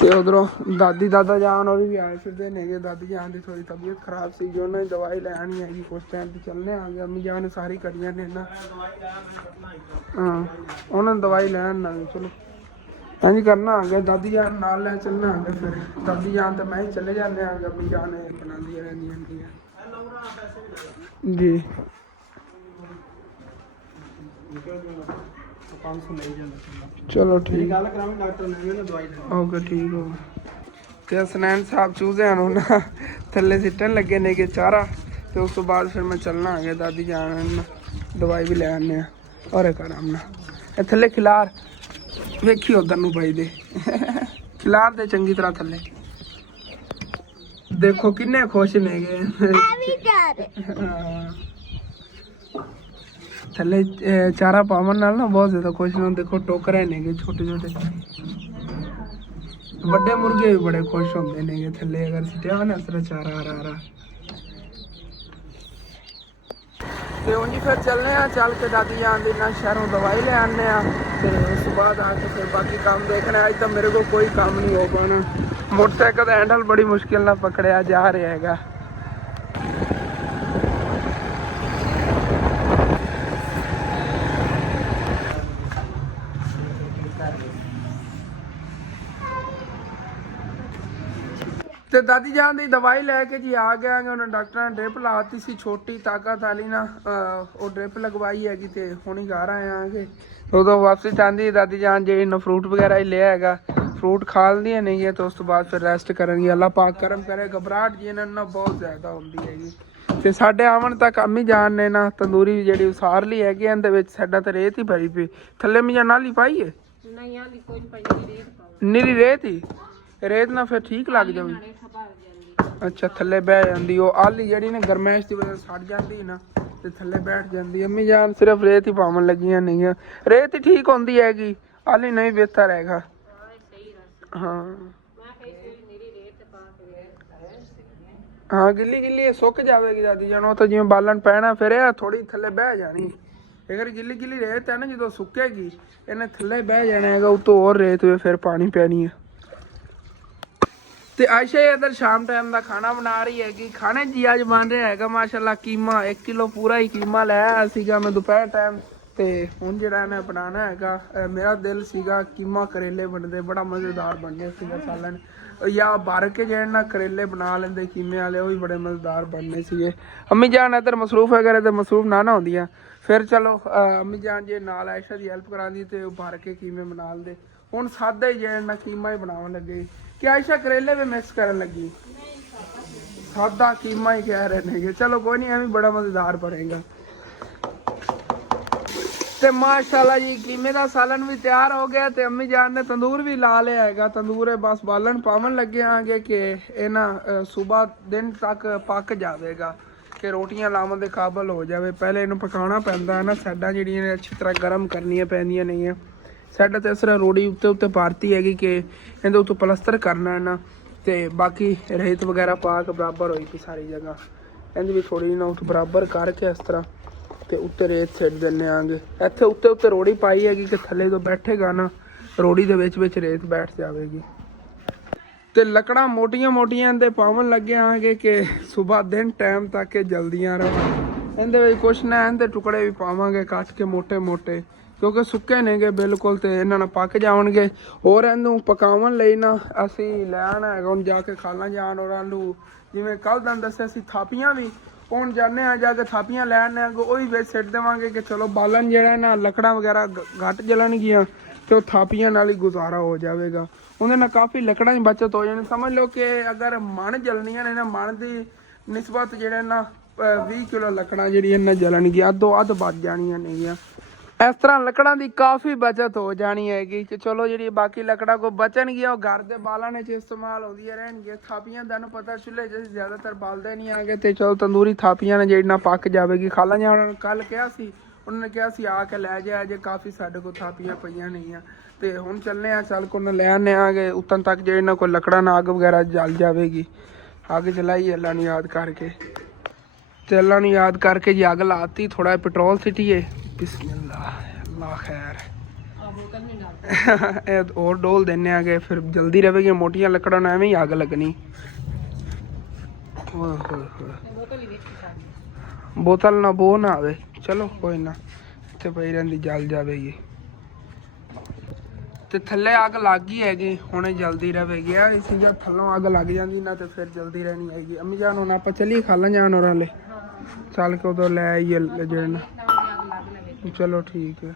ਤੇ ਉਧਰੋਂ ਦਾਦੀ ਦਾਦਾ ਜਾਨ ਉਹ ਵੀ ਆਏ ਫਿਰਦੇ ਨੇਗੇ। ਦਾਦੀ ਜਾਨ ਦੀ ਥੋੜੀ ਤਬੀਅਤ ਖਰਾਬ ਸੀ, ਜੋ ਉਹਨਾਂ ਦੀ ਦਵਾਈ ਲੈਣੀ ਹੈਗੀ। ਕੁਛ ਟਾਈਮ ਤੇ ਚੱਲਣੇ ਆ ਗਏ। ਅੰਮੀ ਜਾਨ ਸਾਰੀ ਕਰੀਆਂ ਨੇ ਨਾ, ਹਾਂ ਉਹਨਾਂ ਨੂੰ ਦਵਾਈ ਲੈਣ ਨਾਲ ਚਲੋ ਇੰਝ ਕਰਨਾ ਆ ਗਿਆ। ਦਾਦੀ ਜਾਨ ਨਾਲ ਲੈ ਚੱਲਣਾ ਆ ਗਿਆ। ਫਿਰ ਦਾਦੀ ਜਾਨ ਤੇ ਮੈਂ ਹੀ ਚਲੇ ਜਾਂਦੇ ਆ। ਅੰਮੀ ਜਾਨ ਬਣਾਉਂਦੀਆਂ ਰਹਿੰਦੀਆਂ ਹੁੰਦੀਆਂ ਜੀ। 500 ਲੈ ਜਾਂਦਾ ਚਲੋ ਮੇਰੀ ਠੀਕ ਗੱਲ ਕਰਾਂਗੇ ਡਾਕਟਰ ਨੇ ਮੈਨੂੰ ਦਵਾਈ ਦੇਣੀ ਓਕੇ ਠੀਕ ਹੋ ਤੇ ਹਸਨੈਨ ਸਾਹਿਬ ਚੂਜ਼ਿਆਂ ਨੂੰ ਨਾ ਥੱਲੇ ਸਿੱਟਣ ਲੱਗੇ ਨੇ ਕਿ ਚਾਰਾ ਤੇ ਉਸ ਤੋਂ ਬਾਅਦ ਫਿਰ ਮੈਂ ਚੱਲਣਾ ਆ ਗਿਆ ਦਾਦੀ ਜਾਣ ਨੂੰ ਦਵਾਈ ਵੀ ਲੈ ਆਨੇ ਆ ਔਰ ਆਰਾਮ ਨਾਲ ਇਹ ਥੱਲੇ ਖਿਲਾਰ ਵੇਖੀ ਉਧਰ ਨੂੰ ਪਈ ਦੇ ਖਿਲਾਰ ਦੇ ਚੰਗੀ ਤਰ੍ਹਾਂ ਥੱਲੇ ਦੇਖੋ ਕਿੰਨੇ ਖੁਸ਼ ਨੇਗੇ ਥੱਲੇ ਚਾਰਾ ਪਾਵਨ ਨਾਲ ਨਾ ਬਹੁਤ ਜ਼ਿਆਦਾ ਖੁਸ਼ ਨੇ ਦੇਖੋ ਟੋਕਰੇ ਨੇਗੇ ਛੋਟੇ ਛੋਟੇ ਵੱਡੇ ਮੁਰਗੇ ਵੀ ਬੜੇ ਖੁਸ਼ ਹੁੰਦੇ ਨੇਗੇ ਥੱਲੇ ਅਗਰ ਸਿੱਟਿਆ ਹੋਇਆ ਨਾ ਇਸ ਤਰ੍ਹਾਂ ਚਾਰਾ ਆ ਰਹਾ ਤੇ ਉਂਝ ਫਿਰ ਚੱਲਨੇ ਆ ਚੱਲ ਕੇ ਦਾਦੀ ਜਾਨ ਦੀ ਨਾਲ ਸ਼ਹਿਰੋਂ ਦਵਾਈ ਲੈ ਆਨੇ ਆ ਤੇ ਉਸ ਤੋਂ ਬਾਅਦ ਆ ਕੇ ਫਿਰ ਬਾਕੀ ਕੰਮ ਦੇਖਣਾ ਅੱਜ ਤਾਂ ਮੇਰੇ ਕੋਲ ਕੋਈ ਕੰਮ ਨਹੀਂ ਹੋ ਪਾਣਾ ਮੋਟਰਸਾਈਕਲ ਦਾ ਹੈਂਡਲ ਬੜੀ ਮੁਸ਼ਕਿਲ ਨਾਲ ਪਕੜਿਆ ਜਾ ਰਿਹਾ ਹੈਗਾ ਤੇ ਦਾਦੀ ਜਾਨ ਦੀ ਦਵਾਈ ਲੈ ਕੇ ਜੀ ਆ ਗਿਆ ਉਹਨਾਂ ਡਾਕਟਰਾਂ ਨੇ ਡ੍ਰਿਪ ਲਾਤੀ ਸੀ ਛੋਟੀ ਤਾਕਤ ਵਾਲੀ ਨਾ ਉਹ ਡ੍ਰਿਪ ਲਗਵਾਈ ਹੈਗੀ ਤੇ ਹੁਣ ਹੀ ਘਰ ਆਏ ਆਂਗੇ ਉਦੋਂ ਵਾਪਸ ਚਾਹੁੰਦੀ ਦਾਦੀ ਜਾਨ ਜੇ ਇਹਨਾਂ ਫਰੂਟ ਵਗੈਰਾ ਹੀ ਲਿਆ ਹੈਗਾ ਫਰੂਟ ਖਾ ਲਦੀਆਂ ਨਹੀਂ ਹੈ ਤੇ ਉਸ ਤੋਂ ਬਾਅਦ ਫਿਰ ਰੈਸਟ ਕਰਨਗੇ ਅੱਲਾ ਪਾਕ ਕਰਮ ਕਰੇ ਘਬਰਾਹਟ ਜੀ ਇਹਨਾਂ ਨੂੰ ਬਹੁਤ ਜ਼ਿਆਦਾ ਹੁੰਦੀ ਹੈਗੀ ਤੇ ਸਾਡੇ ਆਵਣ ਤੱਕ ਅੰਮੀ ਜਾਨ ਨੇ ਨਾ ਤੰਦੂਰੀ ਜਿਹੜੀ ਉਸਾਰ ਲਈ ਹੈਗੀ ਇਹਦੇ ਵਿੱਚ ਸਾਡਾ ਤਾਂ ਰੇਤ ਹੀ ਭਰੀ ਪਈ ਥੱਲੇ ਮੀਆਂ ਨਾਲੀ ਪਾਈ ਹੈ ਨਹੀਂ ਆਲੀ ਕੋਈ ਨਹੀਂ ਪਾਈ ਰੇਤ ਪਾਓ ਨੀਰੀ ਰੇਤ ਹੀ ਰੇਤ ਨਾਲ ਫਿਰ ਠੀਕ ਲੱਗ ਜਾਵੇ ਅੱਛਾ ਥੱਲੇ ਬਹਿ ਜਾਂਦੀ ਉਹ ਆਲੀ ਜਿਹੜੀ ਨੇ ਗਰਮੈਸ਼ ਦੀ ਵਜ੍ਹਾ ਸੜ ਜਾਂਦੀ ਨਾ ਤੇ ਥੱਲੇ ਬੈਠ ਜਾਂਦੀ ਅੰਮੀ ਜਾਨ ਸਿਰਫ ਰੇਤ ਹੀ ਪਾਵਣ ਲੱਗੀਆਂ ਨਹੀਂ ਆ ਰੇਤ ਹੀ ਠੀਕ ਹੁੰਦੀ ਹੈਗੀ ਆਲੀ ਨਹੀਂ ਬਿਹਤਰ ਹੈਗਾ ਹਾਂ ਹਾਂ ਗਿੱਲੀ ਗਿੱਲੀ ਸੁੱਕ ਜਾਵੇਗੀ ਦਾਦੀ ਜਾਨ ਉਹ ਤਾਂ ਜਿਵੇਂ ਬਾਲਣ ਪੈਣਾ ਫਿਰ ਇਹ ਥੋੜੀ ਥੱਲੇ ਬਹਿ ਜਾਣੀ ਅਗਰ ਗਿੱਲੀ ਗਿੱਲੀ ਰੇਤ ਹੈ ਨਾ ਜਦੋਂ ਸੁੱਕੇਗੀ ਇਹਨੇ ਥੱਲੇ ਬਹਿ ਜਾਣਾ ਹੈਗਾ ਉਤੋਂ ਹੋਰ ਰੇਤ ਹੋਵੇ ਫਿਰ ਪਾਣੀ ਪੈਣੀ ਹੈ ਤੇ ਆਇਸ਼ਾ ਇਧਰ ਸ਼ਾਮ ਟਾਈਮ ਦਾ ਖਾਣਾ ਬਣਾ ਰਹੀ ਹੈਗੀ ਖਾਣੇ ਜੀ ਅੱਜ ਬਣ ਰਿਹਾ ਹੈਗਾ ਮਾਸ਼ਾਅੱਲਾ ਕੀਮਾ 1 ਕਿਲੋ ਪੂਰਾ ਹੀ ਕੀਮਾ ਲੈ ਆਇਆ ਸੀਗਾ ਮੈਂ ਦੁਪਹਿਰ ਟਾਈਮ ਤੇ ਹੁਣ ਜਿਹੜਾ ਇਹਨੇ ਬਣਾਉਣਾ ਹੈਗਾ ਮੇਰਾ ਦਿਲ ਸੀਗਾ ਕੀਮਾ ਕਰੇਲੇ ਬਣਦੇ ਬੜਾ ਮਜ਼ੇਦਾਰ ਬਣਨੇ ਸੀਗਾ ਸਾਲਨ ਜਾਂ ਭਰ ਕੇ ਜਿਹੜੇ ਨਾ ਕਰੇਲੇ ਬਣਾ ਲੈਂਦੇ ਕੀਮੇ ਵਾਲੇ ਉਹ ਵੀ ਬੜੇ ਮਜ਼ੇਦਾਰ ਬਣਨੇ ਸੀਗੇ ਅੰਮੀ ਜਾਨ ਇੱਧਰ ਮਸਰੂਫ ਵਗੈਰਾ ਤੇ ਮਸਰੂਫ ਨਾ ਹੁੰਦੀਆਂ ਫਿਰ ਚਲੋ ਅੰਮੀ ਜਾਨ ਜੇ ਨਾਲ ਆਇਸ਼ਾ ਦੀ ਹੈਲਪ ਕਰਾਉਂਦੀ ਤੇ ਉਹ ਭਰ ਕੇ ਕੀਮੇ ਬਣਾ ਲੈਂਦੇ ਹੁਣ ਸਾਦਾ ਹੀ ਜਿਹੜੇ ਨਾ ਕੀਮਾ ਹੀ ਬਣਾਉਣ ਲੱਗੇ ਕਿ ਆਇਸ਼ਾ ਕਰੇਲੇ ਵੀ ਮਿਕਸ ਕਰਨ ਲੱਗੀ ਸਾਦਾ ਕੀਮਾ ਹੀ ਕਹਿ ਰਹੇ ਨੇ ਚਲੋ ਕੋਈ ਨਹੀਂ ਐਵੇਂ ਬੜਾ ਮਜ਼ੇਦਾਰ ਬਣੇਗਾ ਤੇ ਮਾਸ਼ਾਅੱਲਾ ਜੀ ਕੀਮੇ ਦਾ ਸਾਲਨ ਵੀ ਤਿਆਰ ਹੋ ਗਿਆ ਤੇ ਅੰਮੀ ਜਾਨ ਨੇ ਤੰਦੂਰ ਵੀ ਲਾ ਲਿਆ ਹੈਗਾ ਤੰਦੂਰ ਬਸ ਬਾਲਣ ਪਾਵਣ ਲੱਗੇ ਆਂਗੇ ਕਿ ਇਹ ਨਾ ਸਵੇਰ ਦਿਨ ਤੱਕ ਪੱਕ ਜਾਵੇਗਾ ਕਿ ਰੋਟੀਆਂ ਲਾਉਣ ਦੇ ਕਾਬਲ ਹੋ ਜਾਵੇ ਪਹਿਲੇ ਇਹਨੂੰ ਪਕਾਉਣਾ ਪੈਂਦਾ ਹੈ ਨਾ ਸਾਡਾ ਜਿਹੜੀਆਂ ਨੇ ਅੱਛੀ ਤਰ੍ਹਾਂ ਗਰਮ ਕਰਨੀਆਂ ਪੈਂਦੀਆਂ ਨਹੀਂ ਆ ਸਾਡਾ ਤਾਂ ਇਸ ਤਰ੍ਹਾਂ ਰੋੜੀ ਉੱਤੇ ਪਾਰਤੀ ਹੈਗੀ ਕਿ ਇਹਦੇ ਉੱਤੇ ਪਲਸਤਰ ਕਰਨਾ ਹੈ ਨਾ ਤੇ ਬਾਕੀ ਰੇਤ ਵਗੈਰਾ ਪਾ ਕੇ ਬਰਾਬਰ ਹੋਈ ਪਈ ਸਾਰੀ ਜਗ੍ਹਾ ਇਹਦੀ ਵੀ ਥੋੜੀ ਨਾ ਉੱਤੇ ਬਰਾਬਰ ਕਰਕੇ ਇਸ ਤਰ੍ਹਾਂ ਤੇ ਉੱਤੇ ਰੇਤ ਸਿੱਟ ਦਿੰਨੇ ਆਂਗੇ ਇੱਥੇ ਉੱਤੇ ਰੋੜੀ ਪਾਈ ਹੈਗੀ ਕਿ ਥੱਲੇ ਤੋਂ ਬੈਠੇਗਾ ਨਾ ਰੋੜੀ ਦੇ ਵਿੱਚ ਰੇਤ ਬੈਠ ਜਾਵੇਗੀ ਤੇ ਲੱਕੜਾਂ ਮੋਟੀਆਂ ਦੇ ਪਾਵਣ ਲੱਗੇ ਆਂਗੇ ਕਿ ਸਵੇਰ ਦਿਨ ਟਾਈਮ ਤੱਕ ਇਹ ਜਲਦੀਆਂ ਰਹਿਣ ਇਹਦੇ ਵਿੱਚ ਕੁਛ ਨਾ ਇਹਦੇ ਟੁਕੜੇ ਵੀ ਪਾਵਾਂਗੇ ਕੱਟ ਕੇ ਮੋਟੇ ਕਿਉਂਕਿ ਸੁੱਕੇ ਨੇਗੇ ਬਿਲਕੁਲ ਤੇ ਇਹਨਾਂ ਨਾਲ ਪੱਕ ਜਾਣਗੇ ਹੋਰ ਇਹਨੂੰ ਪਕਾਉਣ ਲਈ ਨਾ ਅਸੀਂ ਲੈਣਾ ਹੈਗਾ ਹੁਣ ਜਾ ਕੇ ਖਾਲਾਂ ਜਾਣ ਔਰ ਨੂੰ ਜਿਵੇਂ ਕੱਲ ਤੁਹਾਨੂੰ ਦੱਸਿਆ ਸੀ ਥਾਪੀਆਂ ਵੀ ਹੁਣ ਜਾਂਦੇ ਆ ਜਾ ਕੇ ਥਾਪੀਆਂ ਲੈਣ ਆਗੇ ਉਹ ਵੀ ਵਿੱਚ ਸਿੱਟ ਦੇਵਾਂਗੇ ਕਿ ਚਲੋ ਬਾਲਣ ਜਿਹੜਾ ਨਾ ਲੱਕੜਾਂ ਵਗੈਰਾ ਘੱਟ ਜਲਣਗੀਆਂ ਤੇ ਉਹ ਥਾਪੀਆਂ ਨਾਲ ਹੀ ਗੁਜ਼ਾਰਾ ਹੋ ਜਾਵੇਗਾ ਉਹਦੇ ਨਾਲ ਕਾਫੀ ਲੱਕੜਾਂ ਦੀ ਬਚਤ ਹੋ ਜਾਣੀ ਸਮਝ ਲਓ ਕਿ ਅਗਰ ਮਣ ਜਲਣੀਆਂ ਨੇ ਨਾ ਮਣ ਦੀ ਨਿਸਬਤ ਜਿਹੜੇ ਨਾ 20 ਕਿਲੋ ਲੱਕੜਾਂ ਜਿਹੜੀਆਂ ਨਾ ਜਲਣਗੀਆਂ ਅੱਧੋ ਅੱਧ ਬਚ ਜਾਣੀਆਂ ਨੇਗੀਆਂ ਇਸ ਤਰ੍ਹਾਂ ਲੱਕੜਾਂ ਦੀ ਕਾਫੀ ਬਚਤ ਹੋ ਜਾਣੀ ਹੈਗੀ ਕਿ ਚਲੋ ਜਿਹੜੀ ਬਾਕੀ ਲੱਕੜਾਂ ਕੋ ਬਚਣਗੀਆਂ ਉਹ ਘਰ ਦੇ ਬਾਲਣ 'ਚ ਇਸਤੇਮਾਲ ਹੁੰਦੀਆਂ ਰਹਿਣਗੀਆਂ ਥਾਪੀਆਂ ਦਾ ਨੂੰ ਪਤਾ ਚੁੱਲ੍ਹੇ 'ਚ ਜ਼ਿਆਦਾਤਰ ਬਾਲਦੇ ਨਹੀਂ ਆਗੇ ਤੇ ਚਲੋ ਤੰਦੂਰੀ ਥਾਪੀਆਂ ਨੇ ਜਿਹੜੀ ਨਾ ਪੱਕ ਜਾਵੇਗੀ ਖਾਲਾਂ ਜਾਂ ਉਹਨਾਂ ਨੂੰ ਕੱਲ ਕਿਹਾ ਸੀ ਉਹਨਾਂ ਨੇ ਕਿਹਾ ਸੀ ਆ ਕੇ ਲੈ ਜਾ ਜੇ ਕਾਫੀ ਸਾਡੇ ਕੋਲ ਥਾਪੀਆਂ ਪਈਆਂ ਨਹੀਂ ਆ ਤੇ ਹੁਣ ਚੱਲਨੇ ਆ ਚੱਲ ਕੋਲ ਲੈ ਆਨੇ ਆਗੇ ਉਤਨ ਤੱਕ ਜਿਹੜੀ ਨਾ ਕੋਈ ਲੱਕੜਾਂ ਨਾਲ ਅੱਗ ਵਗੈਰਾ ਜਲ ਜਾਵੇਗੀ ਅੱਗ ਜਲਾਈ ਅੱਲਾ ਨੂੰ ਯਾਦ ਕਰਕੇ ਤੇ ਅੱਲਾ ਨੂੰ ਯਾਦ ਕਰਕੇ ਜੀ ਅੱਗ ਲਾਤੀ ਥੋੜਾ ਪੈਟਰੋਲ ਸਿੱਟੀਏ ਬਿਸਮਿल्लाह अल्लाह खैर ਇਹ ਹੋਰ ਡੋਲ ਦਿੰਨੇ ਆਗੇ ਫਿਰ ਜਲਦੀ ਰਹੇਗੀ ਮੋਟੀਆਂ ਲੱਕੜਾਂ ਨਾਲ ਐਵੇਂ ਹੀ ਅੱਗ ਲੱਗਣੀ ਓਏ ਹੋਏ ਹੋਏ ਬੋਤਲ ਨਾ ਬੋ ਨਾ ਆਵੇ ਚਲੋ ਕੋਈ ਨਾ ਇੱਥੇ ਪਈ ਰਹਿੰਦੀ ਜਲ ਜਾਵੇਗੀ ਤੇ ਥੱਲੇ ਅੱਗ ਲੱਗ ਗਈ ਹੈਗੀ ਹੁਣੇ ਜਲਦੀ ਰਹੇਗੀ ਆ ਇਸੇ ਜਾਂ ਥੱਲੋਂ ਅੱਗ ਲੱਗ ਜਾਂਦੀ ਨਾ ਤੇ ਫਿਰ ਜਲਦੀ ਰਹਿਣੀ ਹੈਗੀ ਅੰਮੀ ਜਾਨ ਹੁਣ ਆਪਾਂ ਚੱਲੀਏ ਖਾਲਾਂ ਜਾਣ ਹੋਰਾਂ ਲੈ ਚੱਲ ਕੇ ਉਦੋਂ ਲੈ ਆਈਏ ਜਿਹੜਾ ਚਲੋ ਠੀਕ ਹੈ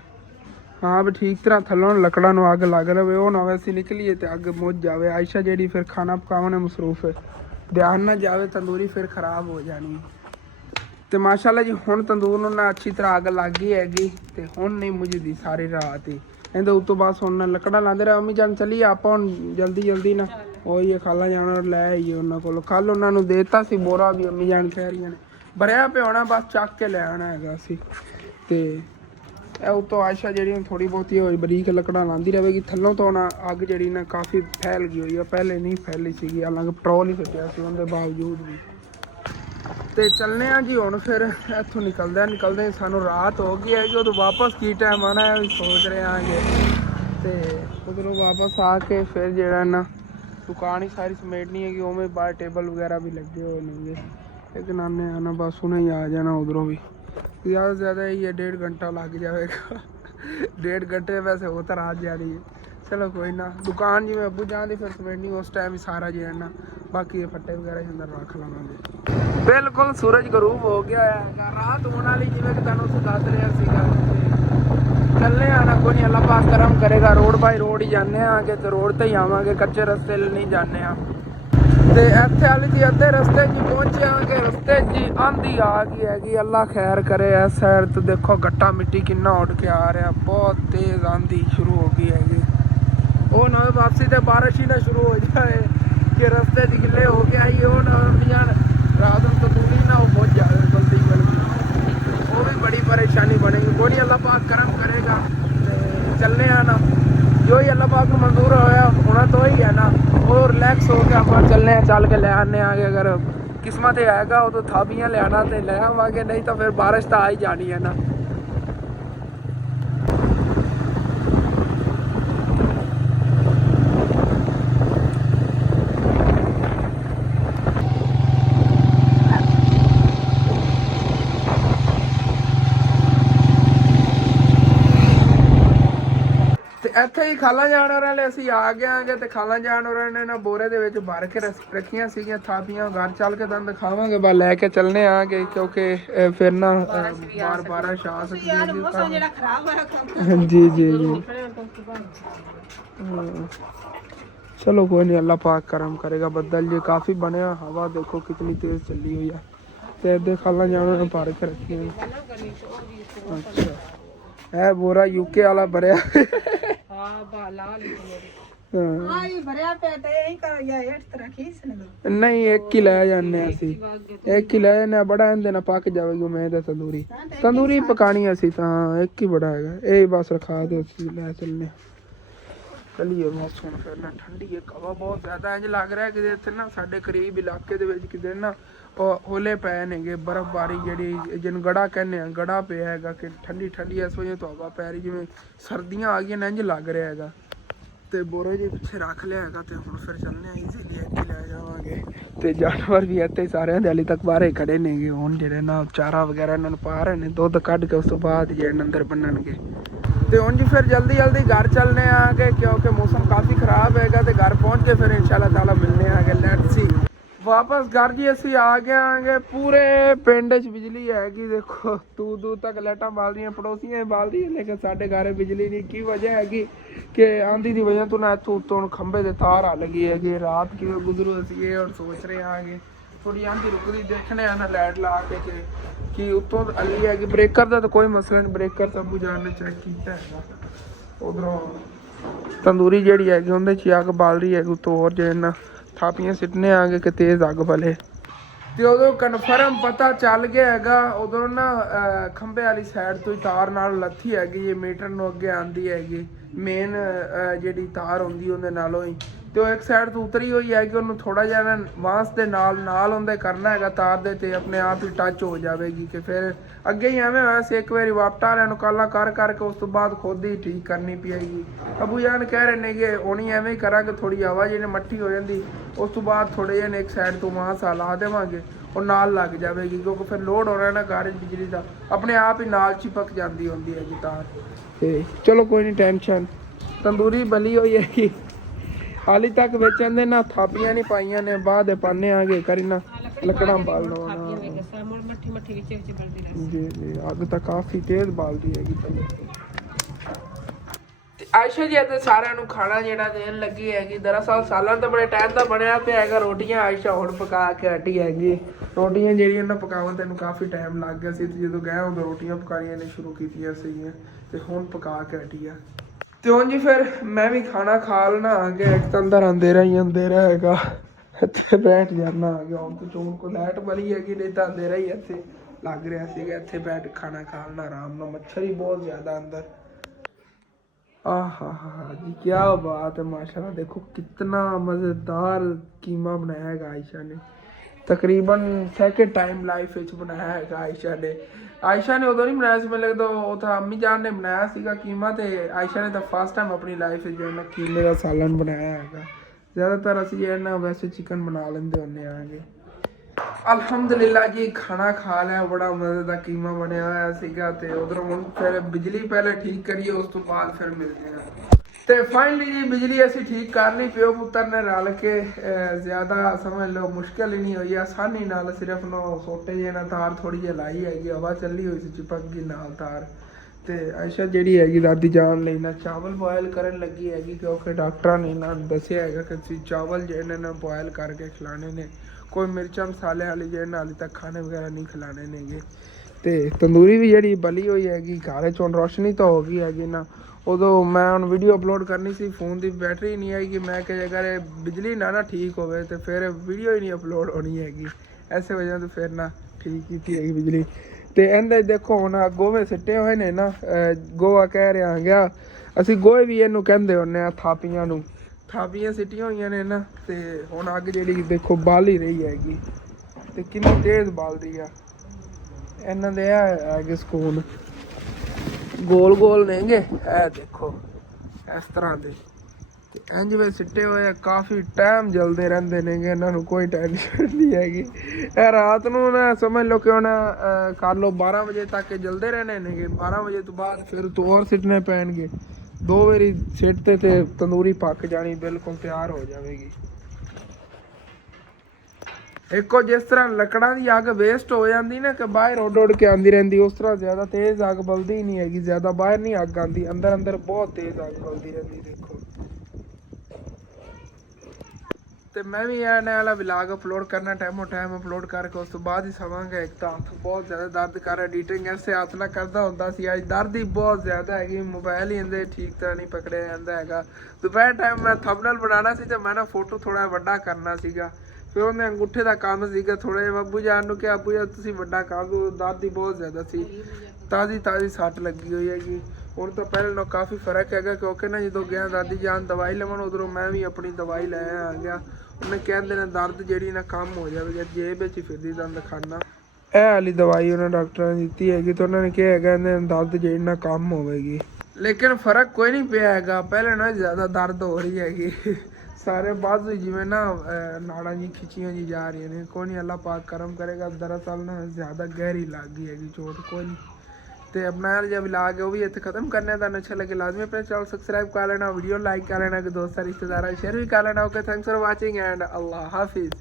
ਹਾਂ ਵੀ ਠੀਕ ਤਰ੍ਹਾਂ ਥੱਲੋਂ ਲੱਕੜਾਂ ਨੂੰ ਅੱਗ ਲੱਗ ਰਵੇ, ਉਹ ਨਾ ਹੋਵੇ ਅਸੀਂ ਨਿਕਲੀਏ ਤੇ ਅੱਗ ਮੁੱਝ ਜਾਵੇ। ਆਇਸ਼ਾ ਜਿਹੜੀ ਫਿਰ ਖਾਣਾ ਪਕਾਉਣ ਮਸਰੂਫ ਹੈ, ਧਿਆਨ ਨਾ ਜਾਵੇ ਤੰਦੂਰੀ ਫਿਰ ਖਰਾਬ ਹੋ ਜਾਣੀ। ਤੇ ਮਾਸ਼ਾਅੱਲਾ ਜੀ ਹੁਣ ਤੰਦੂਰ ਨੂੰ ਨਾ ਅੱਛੀ ਤਰ੍ਹਾਂ ਅੱਗ ਲੱਗ ਗਈ ਹੈਗੀ ਤੇ ਹੁਣ ਨਹੀਂ ਮੁੱਝਦੀ ਸਾਰੀ ਰਾਤ ਹੀ। ਇਹਦੇ ਉਤੋਂ ਬਾਅਦ ਹੁਣ ਲੱਕੜਾਂ ਲਾਉਂਦੇ ਰਹੇ। ਅੰਮੀ ਜਾਨ ਚੱਲੀ ਆਪਾਂ ਹੁਣ ਜਲਦੀ ਨਾ ਉਹੀ ਖਾਲਾ ਜਾਣਾ ਲੈ ਆਈਏ ਉਹਨਾਂ ਕੋਲ। ਕੱਲ ਉਹਨਾਂ ਨੂੰ ਦੇਤਾ ਸੀ ਬੋਰਾ ਵੀ, ਅੰਮੀ ਜਾਨ ਕਹਿ ਰਹੀਆਂ ਨੇ ਭਰਿਆ ਪਿਆ ਹੋਣਾ, ਬਸ ਚੱਕ ਕੇ ਲੈ ਆਉਣਾ ਹੈਗਾ ਸੀ। ਤੇ ਇਹ ਉਤੋਂ ਆਇਸ਼ਾ ਜਿਹੜੀ ਥੋੜੀ ਬਹੁਤੀ ਹੋਈ ਬਰੀਕ ਲੱਕੜਾਂ ਲਾਉਂਦੀ ਰਹੇਗੀ। ਥੱਲੋਂ ਤੋਂ ਨਾ ਅੱਗ ਜਿਹੜੀ ਨਾ ਕਾਫੀ ਫੈਲ ਗਈ ਹੋਈ ਆ, ਪਹਿਲੇ ਨਹੀਂ ਫੈਲੀ ਸੀਗੀ, ਹਾਲਾਂਕਿ ਪੈਟਰੋਲ ਹੀ ਸੁੱਟਿਆ ਸੀ ਉਹਦੇ ਬਾਵਜੂਦ ਵੀ। ਤੇ ਚੱਲਨੇ ਆ ਜੀ ਹੁਣ ਫਿਰ ਇੱਥੋਂ ਨਿਕਲਦੇ ਸਾਨੂੰ ਰਾਤ ਹੋ ਗਈ ਹੈਗੀ। ਉਦੋਂ ਵਾਪਸ ਕੀ ਟਾਈਮ ਆਉਣਾ ਹੈ ਸੋਚ ਰਹੇ ਆਂਗੇ। ਤੇ ਉਧਰੋਂ ਵਾਪਸ ਆ ਕੇ ਫਿਰ ਜਿਹੜਾ ਨਾ ਦੁਕਾਨ ਹੀ ਸਾਰੀ ਸਮੇਟਣੀ ਹੈਗੀ। ਉਵੇਂ ਬਾਹਰ ਟੇਬਲ ਵਗੈਰਾ ਵੀ ਲੱਗੇ ਹੋਏ ਨੇਗੇ। ਇੱਕ ਨਾਨੇ ਆਣਾ ਬਸ ਹੁਣੇ ਹੀ ਆ ਜਾਣਾ ਉਧਰੋਂ ਵੀ। ज़्यादा से ज़्यादा ये 1.5 घंटा लग जाएगा। 1.5 घंटे वैसे हो तो रात जा रही है। चलो कोई ना, दुकान जिमें अबू जान दी फिर समेटनी उस टाइम ही सारा जो है ना, बाकी ये फट्टे वगैरह अंदर रख लवांगे। बिल्कुल सूरज गरूब हो गया है, रात होने वाली जिमें कि तुहानू उस दस रहा सीगा। चलने आना कोई नहीं, अल्लाह पाक करम करेगा। रोड बाई रोड ही जाने आगे तो रोड ते ही आवांगे, कच्चे रस्ते नहीं जाने आ। ਤੇ ਇੱਥੇ ਵਾਲੀ ਦੀ ਅੱਧੇ ਰਸਤੇ 'ਚ ਪਹੁੰਚਿਆਂਗੇ, ਰਸਤੇ 'ਚ ਆਂਦੀ ਆ ਗਈ ਹੈਗੀ। ਅੱਲਾ ਖੈਰ ਕਰੇ। ਇਸ ਸਾਈਡ ਤੋਂ ਦੇਖੋ ਗੱਟਾ ਮਿੱਟੀ ਕਿੰਨਾ ਉੱਡ ਕੇ ਆ ਰਿਹਾ, ਬਹੁਤ ਤੇਜ਼ ਆਂਦੀ ਸ਼ੁਰੂ ਹੋ ਗਈ ਹੈਗੀ। ਉਹ ਨਾ ਵਾਪਸੀ ਤੇ ਬਾਰਿਸ਼ ਹੀ ਨਾ ਸ਼ੁਰੂ ਹੋ ਜਾਏ ਕਿ ਰਸਤੇ 'ਚ ਗਿੱਲੇ ਹੋ ਕੇ ਆਈਏ। ਉਹ ਨਾ ਰਾਤ ਨੂੰ ਤੰਦੂਰੀ ਨਾ ਉਹ ਪਹੁੰਚ ਜਾਵੇ ਜਲਦੀ ਉਹ ਵੀ ਬੜੀ ਪਰੇਸ਼ਾਨੀ ਬਣੇਗੀ। ਕੋਈ ਅੱਲਾ ਪਾਕ ਕਰਮ ਕਰੇਗਾ ਤੇ ਚੱਲਨੇ ਆ ਨਾ, ਜੋ ਹੀ ਅੱਲਾ पाक को मंजूर होया होना तो ही है ना। और रिलैक्स हो के आप चलने चल के ले आने आगे। अगर किस्मत आएगा वो तो थापियाँ ले आना तो ले आवांगे, नहीं तो फिर बारिश तो आ ही जानी है ना। ਇੱਥੇ ਹੀ ਖਾਲਾ ਜਾਣ ਵਾਲੇ ਅਸੀਂ ਆ ਗਏ ਆਂਗੇ ਤੇ ਖਾਲਾ ਜਾਣ ਵਾਲੇ ਨੇ ਨਾ ਬੋਰੇ ਦੇ ਵਿੱਚ ਭਰ ਕੇ ਰੱਖੀਆਂ ਸੀਗੀਆਂ ਥਾਪੀਆਂ। ਘਰ ਚੱਲ ਕੇ ਤੁਹਾਨੂੰ ਦਿਖਾਵਾਂਗੇ, ਬਸ ਲੈ ਕੇ ਚੱਲਨੇ ਆਂਗੇ ਕਿਉਂਕਿ ਫਿਰ ਨਾ ਬਾਰਿਸ਼ ਆ ਸਕਦੀ ਹੈ ਜਿਹੜਾ ਖਰਾਬ ਹੋਇਆ। ਜੀ ਜੀ ਜੀ चलो कोई नहीं, अल्लाह पाक करम करेगा। बदल ये काफ़ी बनया, हवा देखो कितनी तेज़ चली हुई है। तो इधर खाला जाना ने भर के रखी है। अच्छा है बोरा यूके वाला भरया नहीं, एक ही लै जाने असी, एक ही लै जाने। बड़ा इंदे ना पक जाएगी उम्मीद है तंदूरी पकानी असी तो एक ही बड़ा है। ये बस रखा दे लै चलने। चलिए मौसम फिर ना ठंडी है, हवा बहुत ज़्यादा इंज लग रहा है कि इतने ना साढ़े करीब इलाके दे विच किते ना ओले पै नेगे, बर्फबारी जी जिन गड़ा कहने गड़ा पिया है कि ठंडी ठंडी इस वजह तो हवा पै रही जिमें सर्दियाँ आ गई इंज लग रहा है। तो बोरे जी पिछे रख लिया है तो हम फिर चलने ईजीली इतने लै जावांगे। तो जानवर भी इतने सारे हाले तक बाहर खड़े नेगे। हुण जेह्ड़े ना चारा वगैरह इन्होंने पा रहे हैं, दुद्ध कढ़ के उस तो बाद जेह्ड़े अंदर बन्नणगे। तो हुण जी फिर जल्दी जल्दी घर चलने आगे क्योंकि मौसम काफ़ी ख़राब हैगा। तो घर पहुँच के फिर इंशाल्लाह ताला मिलने आगे। लेट्स सी वापस घर जी असी आ गए आंगे। पूरे पिंड च बिजली हैगी, देखो दूर दूर तक लाइटां बाल रही, पड़ोसियां बाल रही, लेकिन साढ़े घर बिजली नहीं। की वजह हैगी कि आंधी की वजह तो ना इत्थों उत्तों खंबे ते तार आ लगी हैगी। रात किवें गुजरू असी ये और सोच रहे आंगे। थोड़ी आंधी रुकदी देखने आना लाइट ला के कि उत्तों अली हैगी। ब्रेकर का तो कोई मसला नहीं, ब्रेकर सब कुछ ने चेक किया है। उधरों तंदूरी जिहड़ी हैगी उहदे च अग बाल रही हैगी, उत्तों होर जे ना थापियां सिटने आगे कि तेज़ अग बले। तो उदों कन्फर्म पता चल गया हैगा। उदों ना खंबे वाली साइड तो तार नाल लत्थी हैगी, ये मीटर नूं अगे आंदी हैगी। मेन जिहड़ी तार हुंदी उहदे नालों ही तो एक साइड तो उतरी हुई है कि उन्होंने थोड़ा जिहा बांस के नाल उहदे करना है तार दे ते अपने आप ही टच हो जाएगी। कि फिर अगे ही एवें होया सी, एक बारी वापटा वालिआं नूं काला कर करके उस तो बाद खुद ही ठीक करनी पेगी। अबू जान कह रहे हैं कि हुणी एवें ही करांगे, थोड़ी हवा जी मट्ठी हो जाती उस तो बाद थोड़े जिहे एक साइड तो बांस ला देवांगे और नाल लग जाएगी। क्योंकि फिर लोड होना ना घर बिजली का अपने आप ही नाल चिपक जाती होंदी है जी तार। ते चलो कोई नहीं टेंशन। तंदूरी बली हुई है हाली तक बेचन दे ना, थापियां नहीं पाइयां ने, बाद पाने आगे करी ना लकड़ा बाल लो जी जी। अग तो काफ़ी तेज बालती हैगी। ਆਇਸ਼ਾ ਜੀ ਤੇ ਸਾਰਿਆਂ ਨੂੰ ਖਾਣਾ ਜਿਹੜਾ ਦੇਣ ਲੱਗੀ ਹੈਗੀ। ਦਰਅਸਲ ਸਾਲਾਂ ਤੋਂ ਬੜੇ ਟਾਈਮ ਦਾ ਬਣਿਆ ਪਿਆ ਹੈਗਾ ਰੋਟੀਆਂ। ਆਇਸ਼ਾ ਹੁਣ ਪਕਾ ਕੇ ਹਟੀ ਹੈਗੀ। ਰੋਟੀਆਂ ਜਿਹੜੀਆਂ ਨਾ ਪਕਾਉਣ ਤੈਨੂੰ ਕਾਫੀ ਟਾਈਮ ਲੱਗ ਗਿਆ ਸੀ, ਤੇ ਜਦੋਂ ਗਏ ਉਦੋਂ ਰੋਟੀਆਂ ਪਕਾਉਣੀਆਂ ਨੇ ਸ਼ੁਰੂ ਕੀਤੀਆਂ ਸੀਗੀਆਂ ਤੇ ਹੁਣ ਪਕਾ ਕੇ ਹਟੀ ਆ। ਤੇ ਹੁਣ ਜੀ ਫਿਰ ਮੈਂ ਵੀ ਖਾਣਾ ਖਾ ਲੈਣਾ ਆ ਗਿਆ। ਇੱਕ ਤਾਂ ਅੰਦਰ ਅੰਧੇਰਾ ਹੈਗਾ, ਇੱਥੇ ਬੈਠ ਜਾਣਾ ਆ ਗਿਆ। ਹੁਣ ਤਾਂ ਚੋਣ ਕੋ ਲਾਈਟ ਬਲੀ ਹੈਗੀ, ਨਹੀਂ ਤਾਂ ਅੰਧੇਰਾ ਹੀ ਇੱਥੇ ਲੱਗ ਰਿਹਾ ਸੀਗਾ। ਇੱਥੇ ਬੈਠ ਖਾਣਾ ਖਾ ਲੈਣਾ ਆਰਾਮ ਨਾਲ। ਮੱਛਰ ਹੀ ਬਹੁਤ ਜ਼ਿਆਦਾ ਅੰਦਰ। आहा जी क्या बात है माशाल्लाह। देखो कितना मज़ेदार कीमा बनाया है आयशा ने। तकरीबन सेकंड टाइम लाइफ ਵਿੱਚ ਬਣਾਇਆ ਹੈ ਆਇਸ਼ਾ ਨੇ ਉਦੋਂ ਨਹੀਂ ਬਣਾਇਆ ਸੀ, ਮੈਨੂੰ ਲੱਗਦਾ ਉਹ ਤਾਂ ਅੰਮੀ ਜਾਨ ਨੇ ਬਣਾਇਆ ਸੀਗਾ ਕੀਮਾ, ਤੇ ਆਇਸ਼ਾ ਨੇ ਤਾਂ ਫਸਟ ਟਾਈਮ ਆਪਣੀ ਲਾਈਫ ਵਿੱਚ ਜਿਹੜਾ ਕੀਮੇ ਦਾ ਸਾਲਨ ਬਣਾਇਆ ਹੈਗਾ। ਜ਼ਿਆਦਾਤਰ ਅਸੀਂ ਜਿਹੜਾ ਨਾ ਵੈਸੇ ਚਿਕਨ ਬਣਾ ਲੈਂਦੇ ਹੁੰਦੇ ਆਂਗੇ। ਅਲਹਮਦੁਲਿਲਾ ਜੀ ਖਾਣਾ ਖਾ ਲਿਆ। ਬੜਾ ਮਜ਼ੇ ਦਾ ਕੀਮਾ ਬਣਿਆ ਹੋਇਆ ਸੀਗਾ। ਤੇ ਉਧਰੋਂ ਹੁਣ ਫਿਰ ਬਿਜਲੀ ਪਹਿਲੇ ਠੀਕ ਕਰੀਏ, ਉਸ ਤੋਂ ਬਾਅਦ ਫਿਰ ਮਿਲਦੇ ਹਾਂ। ਤੇ ਫਾਈਨਲੀ ਜੀ ਬਿਜਲੀ ਅਸੀਂ ਠੀਕ ਕਰ ਲਈ। ਪਿਓ ਪੁੱਤਰ ਨੇ ਰਲ ਕੇ ਜ਼ਿਆਦਾ ਸਮਝ ਲਓ ਮੁਸ਼ਕਿਲ ਹੀ ਨਹੀਂ ਹੋਈ, ਆਸਾਨੀ ਨਾਲ। ਸਿਰਫ ਨਾ ਸੋਟੇ ਜਿਹੇ ਨਾਲ ਤਾਰ ਥੋੜੀ ਜਿਹੀ ਲਾਈ ਹੈਗੀ, ਹਵਾ ਚੱਲੀ ਹੋਈ ਸੀ, ਚਿਪਕ ਗਈ ਨਾਲ ਤਾਰ। ਤੇ ਆਇਸ਼ਾ ਜਿਹੜੀ ਹੈਗੀ ਦਾਦੀ ਜਾਨ ਲਈ ਨਾ ਚਾਵਲ ਬੋਇਲ ਕਰਨ ਲੱਗੀ ਹੈਗੀ, ਕਿਉਂਕਿ ਡਾਕਟਰਾਂ ਨੇ ਇਹਨਾਂ ਨੂੰ ਦੱਸਿਆ ਹੈਗਾ ਕਿ ਤੁਸੀਂ ਚਾਵਲ ਜਿਹੜੇ ਨੇ ਬੋਇਲ ਕਰਕੇ ਖਿਲਾਣੇ ਨੇ। ਕੋਈ ਮਿਰਚਾਂ ਮਸਾਲੇ ਵਾਲੀ ਜਿਹੜੇ ਨਾਲ ਤੱਕ ਖਾਣੇ ਵਗੈਰਾ ਨਹੀਂ ਖਿਲਾਣੇ ਨੇਗੇ। ਤੇ ਤੰਦੂਰੀ ਵੀ ਜਿਹੜੀ ਬਲੀ ਹੋਈ ਹੈਗੀ ਘਰ 'ਚ। ਹੁਣ ਰੋਸ਼ਨੀ ਤਾਂ ਹੋ ਗਈ ਹੈਗੀ ਨਾ। ਉਦੋਂ ਮੈਂ ਹੁਣ ਵੀਡੀਓ ਅਪਲੋਡ ਕਰਨੀ ਸੀ, ਫੋਨ ਦੀ ਬੈਟਰੀ ਨਹੀਂ ਆਏਗੀ। ਮੈਂ ਕਿ ਅਗਰ ਇਹ ਬਿਜਲੀ ਨਾ ਠੀਕ ਹੋਵੇ ਤੇ ਫਿਰ ਵੀਡੀਓ ਹੀ ਨਹੀਂ ਅਪਲੋਡ ਹੋਣੀ ਹੈਗੀ। ਐਸੇ ਵਜ੍ਹਾ ਤੋਂ ਫਿਰ ਨਾ ਠੀਕ ਕੀਤੀ ਹੈਗੀ ਬਿਜਲੀ। ਤੇ ਇਹਦੇ ਦੇਖੋ ਹੁਣ ਗੋਹੇ ਸਿੱਟੇ ਹੋਏ ਨੇ ਨਾ। ਗੋਹਾ ਕਹਿ ਰਿਹਾ ਗਿਆ, ਅਸੀਂ ਗੋਹੇ ਵੀ ਇਹਨੂੰ ਕਹਿੰਦੇ ਹੁੰਦੇ ਆ, ਥਾਪੀਆਂ ਨੂੰ। ਥਾਪੀਆਂ ਸਿੱਟੀਆਂ ਹੋਈਆਂ ਨੇ ਨਾ। ਤੇ ਹੁਣ ਅੱਗ ਜਿਹੜੀ ਦੇਖੋ ਬਾਲ ਹੀ ਰਹੀ ਹੈਗੀ, ਤੇ ਕਿੰਨੀ ਤੇਜ਼ ਬਾਲਦੀ ਆ। ਇਹਨਾਂ ਦੇ ਹੈਗੇ ਸਕੂਨ ਗੋਲ ਗੋਲ ਨੇਗੇ, ਇਹ ਦੇਖੋ ਇਸ ਤਰ੍ਹਾਂ ਦੇ। ਤੇ ਇੰਜ ਵੇ ਸਿੱਟੇ ਹੋਏ ਕਾਫੀ ਟਾਈਮ ਜਲਦੇ ਰਹਿੰਦੇ ਨੇਗੇ, ਇਹਨਾਂ ਨੂੰ ਕੋਈ ਟੈਨਸ਼ਨ ਨਹੀਂ ਹੈਗੀ। ਇਹ ਰਾਤ ਨੂੰ ਨਾ ਸਮਝ ਲਓ ਕਿ ਹੁਣ ਕਰ ਲਓ 12 ਵਜੇ ਤੱਕ ਜਲਦੇ ਰਹਿਣੇ ਨੇਗੇ। 12 ਵਜੇ ਤੋਂ ਬਾਅਦ ਫਿਰ ਤੋਂ ਹੋਰ ਸਿੱਟਣੇ ਪੈਣਗੇ। 2 ਵਾਰੀ ਸਿੱਟ ਤੇ ਤੰਦੂਰੀ ਪੱਕ ਜਾਣੀ, ਬਿਲਕੁਲ ਤਿਆਰ ਹੋ ਜਾਵੇਗੀ। ਇੱਕੋ ਜਿਸ ਤਰ੍ਹਾਂ ਲੱਕੜਾਂ ਦੀ ਅੱਗ ਵੇਸਟ ਹੋ ਜਾਂਦੀ ਨਾ ਕਿ ਬਾਹਰ ਉੱਡ ਕੇ ਆਉਂਦੀ ਰਹਿੰਦੀ, ਉਸ ਤਰ੍ਹਾਂ ਜ਼ਿਆਦਾ ਤੇਜ਼ ਅੱਗ ਬਲਦੀ ਨਹੀਂ ਹੈਗੀ। ਜ਼ਿਆਦਾ ਬਾਹਰ ਨਹੀਂ ਅੱਗ ਆਉਂਦੀ, ਅੰਦਰ ਅੰਦਰ ਬਹੁਤ ਤੇਜ਼ ਅੱਗ ਬਲਦੀ ਰਹਿੰਦੀ। ਦੇਖੋ ਤੇ ਮੈਂ ਵੀ ਇਹ ਵਾਲਾ ਵਲੌਗ ਅਪਲੋਡ ਕਰਨਾ ਟਾਈਮ ਅਪਲੋਡ ਕਰਕੇ ਉਸ ਤੋਂ ਬਾਅਦ ਹੀ ਸਵਾਂਗਾ। ਇੱਕ ਤਾਂ ਹੱਥ ਬਹੁਤ ਜ਼ਿਆਦਾ ਦਰਦ ਕਰ ਰਿਹਾ, ਐਡੀਟਿੰਗ ਐਸੇ ਹੱਥ ਨਾਲ ਕਰਦਾ ਹੁੰਦਾ ਸੀ, ਅੱਜ ਦਰਦ ਹੀ ਬਹੁਤ ਜ਼ਿਆਦਾ ਹੈਗੀ। ਮੋਬਾਈਲ ਹੀ ਇਹਦੇ ਠੀਕ ਤਰ੍ਹਾਂ ਨਹੀਂ ਪਕੜਿਆ ਜਾਂਦਾ ਹੈਗਾ। ਦੁਪਹਿਰ ਟਾਈਮ ਮੈਂ ਥੰਬਨੇਲ ਬਣਾਉਣਾ ਸੀ ਤੇ ਮੈਂ ਨਾ ਫੋਟੋ ਥੋੜਾ ਵੱਡਾ ਕਰਨਾ ਸੀਗਾ। ਫਿਰ ਉਹਨੇ ਅੰਗੂਠੇ ਦਾ ਕੰਮ ਸੀਗਾ ਥੋੜਾ ਜਿਹਾ। ਅੱਬੂ ਜਾਨ ਨੂੰ ਕਿਹਾ, ਅੱਬੂ ਜੀ ਤੁਸੀਂ ਵੱਡਾ ਕਰ ਦਿਓ। ਦਰਦ ਹੀ ਬਹੁਤ ਜ਼ਿਆਦਾ ਸੀ, ਤਾਜ਼ੀ ਸੱਟ ਲੱਗੀ ਹੋਈ ਹੈਗੀ। ਹੁਣ ਤਾਂ ਪਹਿਲੇ ਨਾਲੋਂ ਕਾਫੀ ਫਰਕ ਹੈਗਾ, ਕਿਉਂਕਿ ਨਾ ਜਦੋਂ ਗਿਆ ਦਾਦੀ ਜਾਨ ਦਵਾਈ ਲਵਣ, ਉਧਰੋਂ ਮੈਂ ਵੀ ਆਪਣੀ ਦਵਾਈ ਲੈ ਆ ਗਿਆ। ਉਹਨੇ ਕਹਿੰਦੇ ਨੇ ਦਰਦ ਜਿਹੜੀ ਨਾ ਕੰਮ ਹੋ ਜਾਵੇਗੀ, ਜੇਬ ਵਿੱਚ ਹੀ ਫਿਰਦੀ ਦੰਦ ਖਾਨਾ। ਇਹ ਵਾਲੀ ਦਵਾਈ ਉਹਨਾਂ ਡਾਕਟਰਾਂ ਨੇ ਦਿੱਤੀ ਹੈਗੀ, ਤੇ ਉਹਨਾਂ ਨੇ ਕਿਹਾ ਹੈਗਾ ਦਰਦ ਜਿਹੜੀ ਨਾ ਕੰਮ ਹੋਵੇਗੀ। ਲੇਕਿਨ ਫਰਕ ਕੋਈ ਨਹੀਂ ਪਿਆ ਹੈਗਾ, ਪਹਿਲੇ ਨਾਲ ਜ਼ਿਆਦਾ ਦਰਦ ਹੋ ਰਹੀ ਹੈਗੀ। ਸਾਰੇ ਬਾਜ਼ੂ ਜਿਵੇਂ ਨਾ ਨਾੜਾਂ ਜੀ ਖਿੱਚੀਆਂ ਜੀ ਜਾ ਰਹੀਆਂ ਨੇ। ਕੋਈ ਨਹੀਂ, ਅੱਲਾ ਪਾਕ ਕਰਮ ਕਰੇਗਾ। ਦਰਅਸਲ ਨਾ ਜ਼ਿਆਦਾ ਗਹਿਰੀ ਲੱਗ ਗਈ ਹੈਗੀ ਚੋਟ। ਕੋਈ ਨਹੀਂ। ਤੇ ਆਪਣਾ ਜਿਹੜਾ ਵਲੌਗ ਹੈ ਉਹ ਵੀ ਇੱਥੇ ਖਤਮ ਕਰਨੇ। ਤੁਹਾਨੂੰ ਅੱਛਾ ਲੱਗੇ ਲਾਜ਼ਮੀ ਆਪਣੇ ਚੈਨਲ ਸਬਸਕ੍ਰਾइब ਕਰ ਲੈਣਾ, ਵੀਡੀਓ ਲਾइक कर लेना, कि दोस्तों रिश्तेदार शेयर भी कर लेना। Okay, thanks for watching and अल्लाह हाफिज़।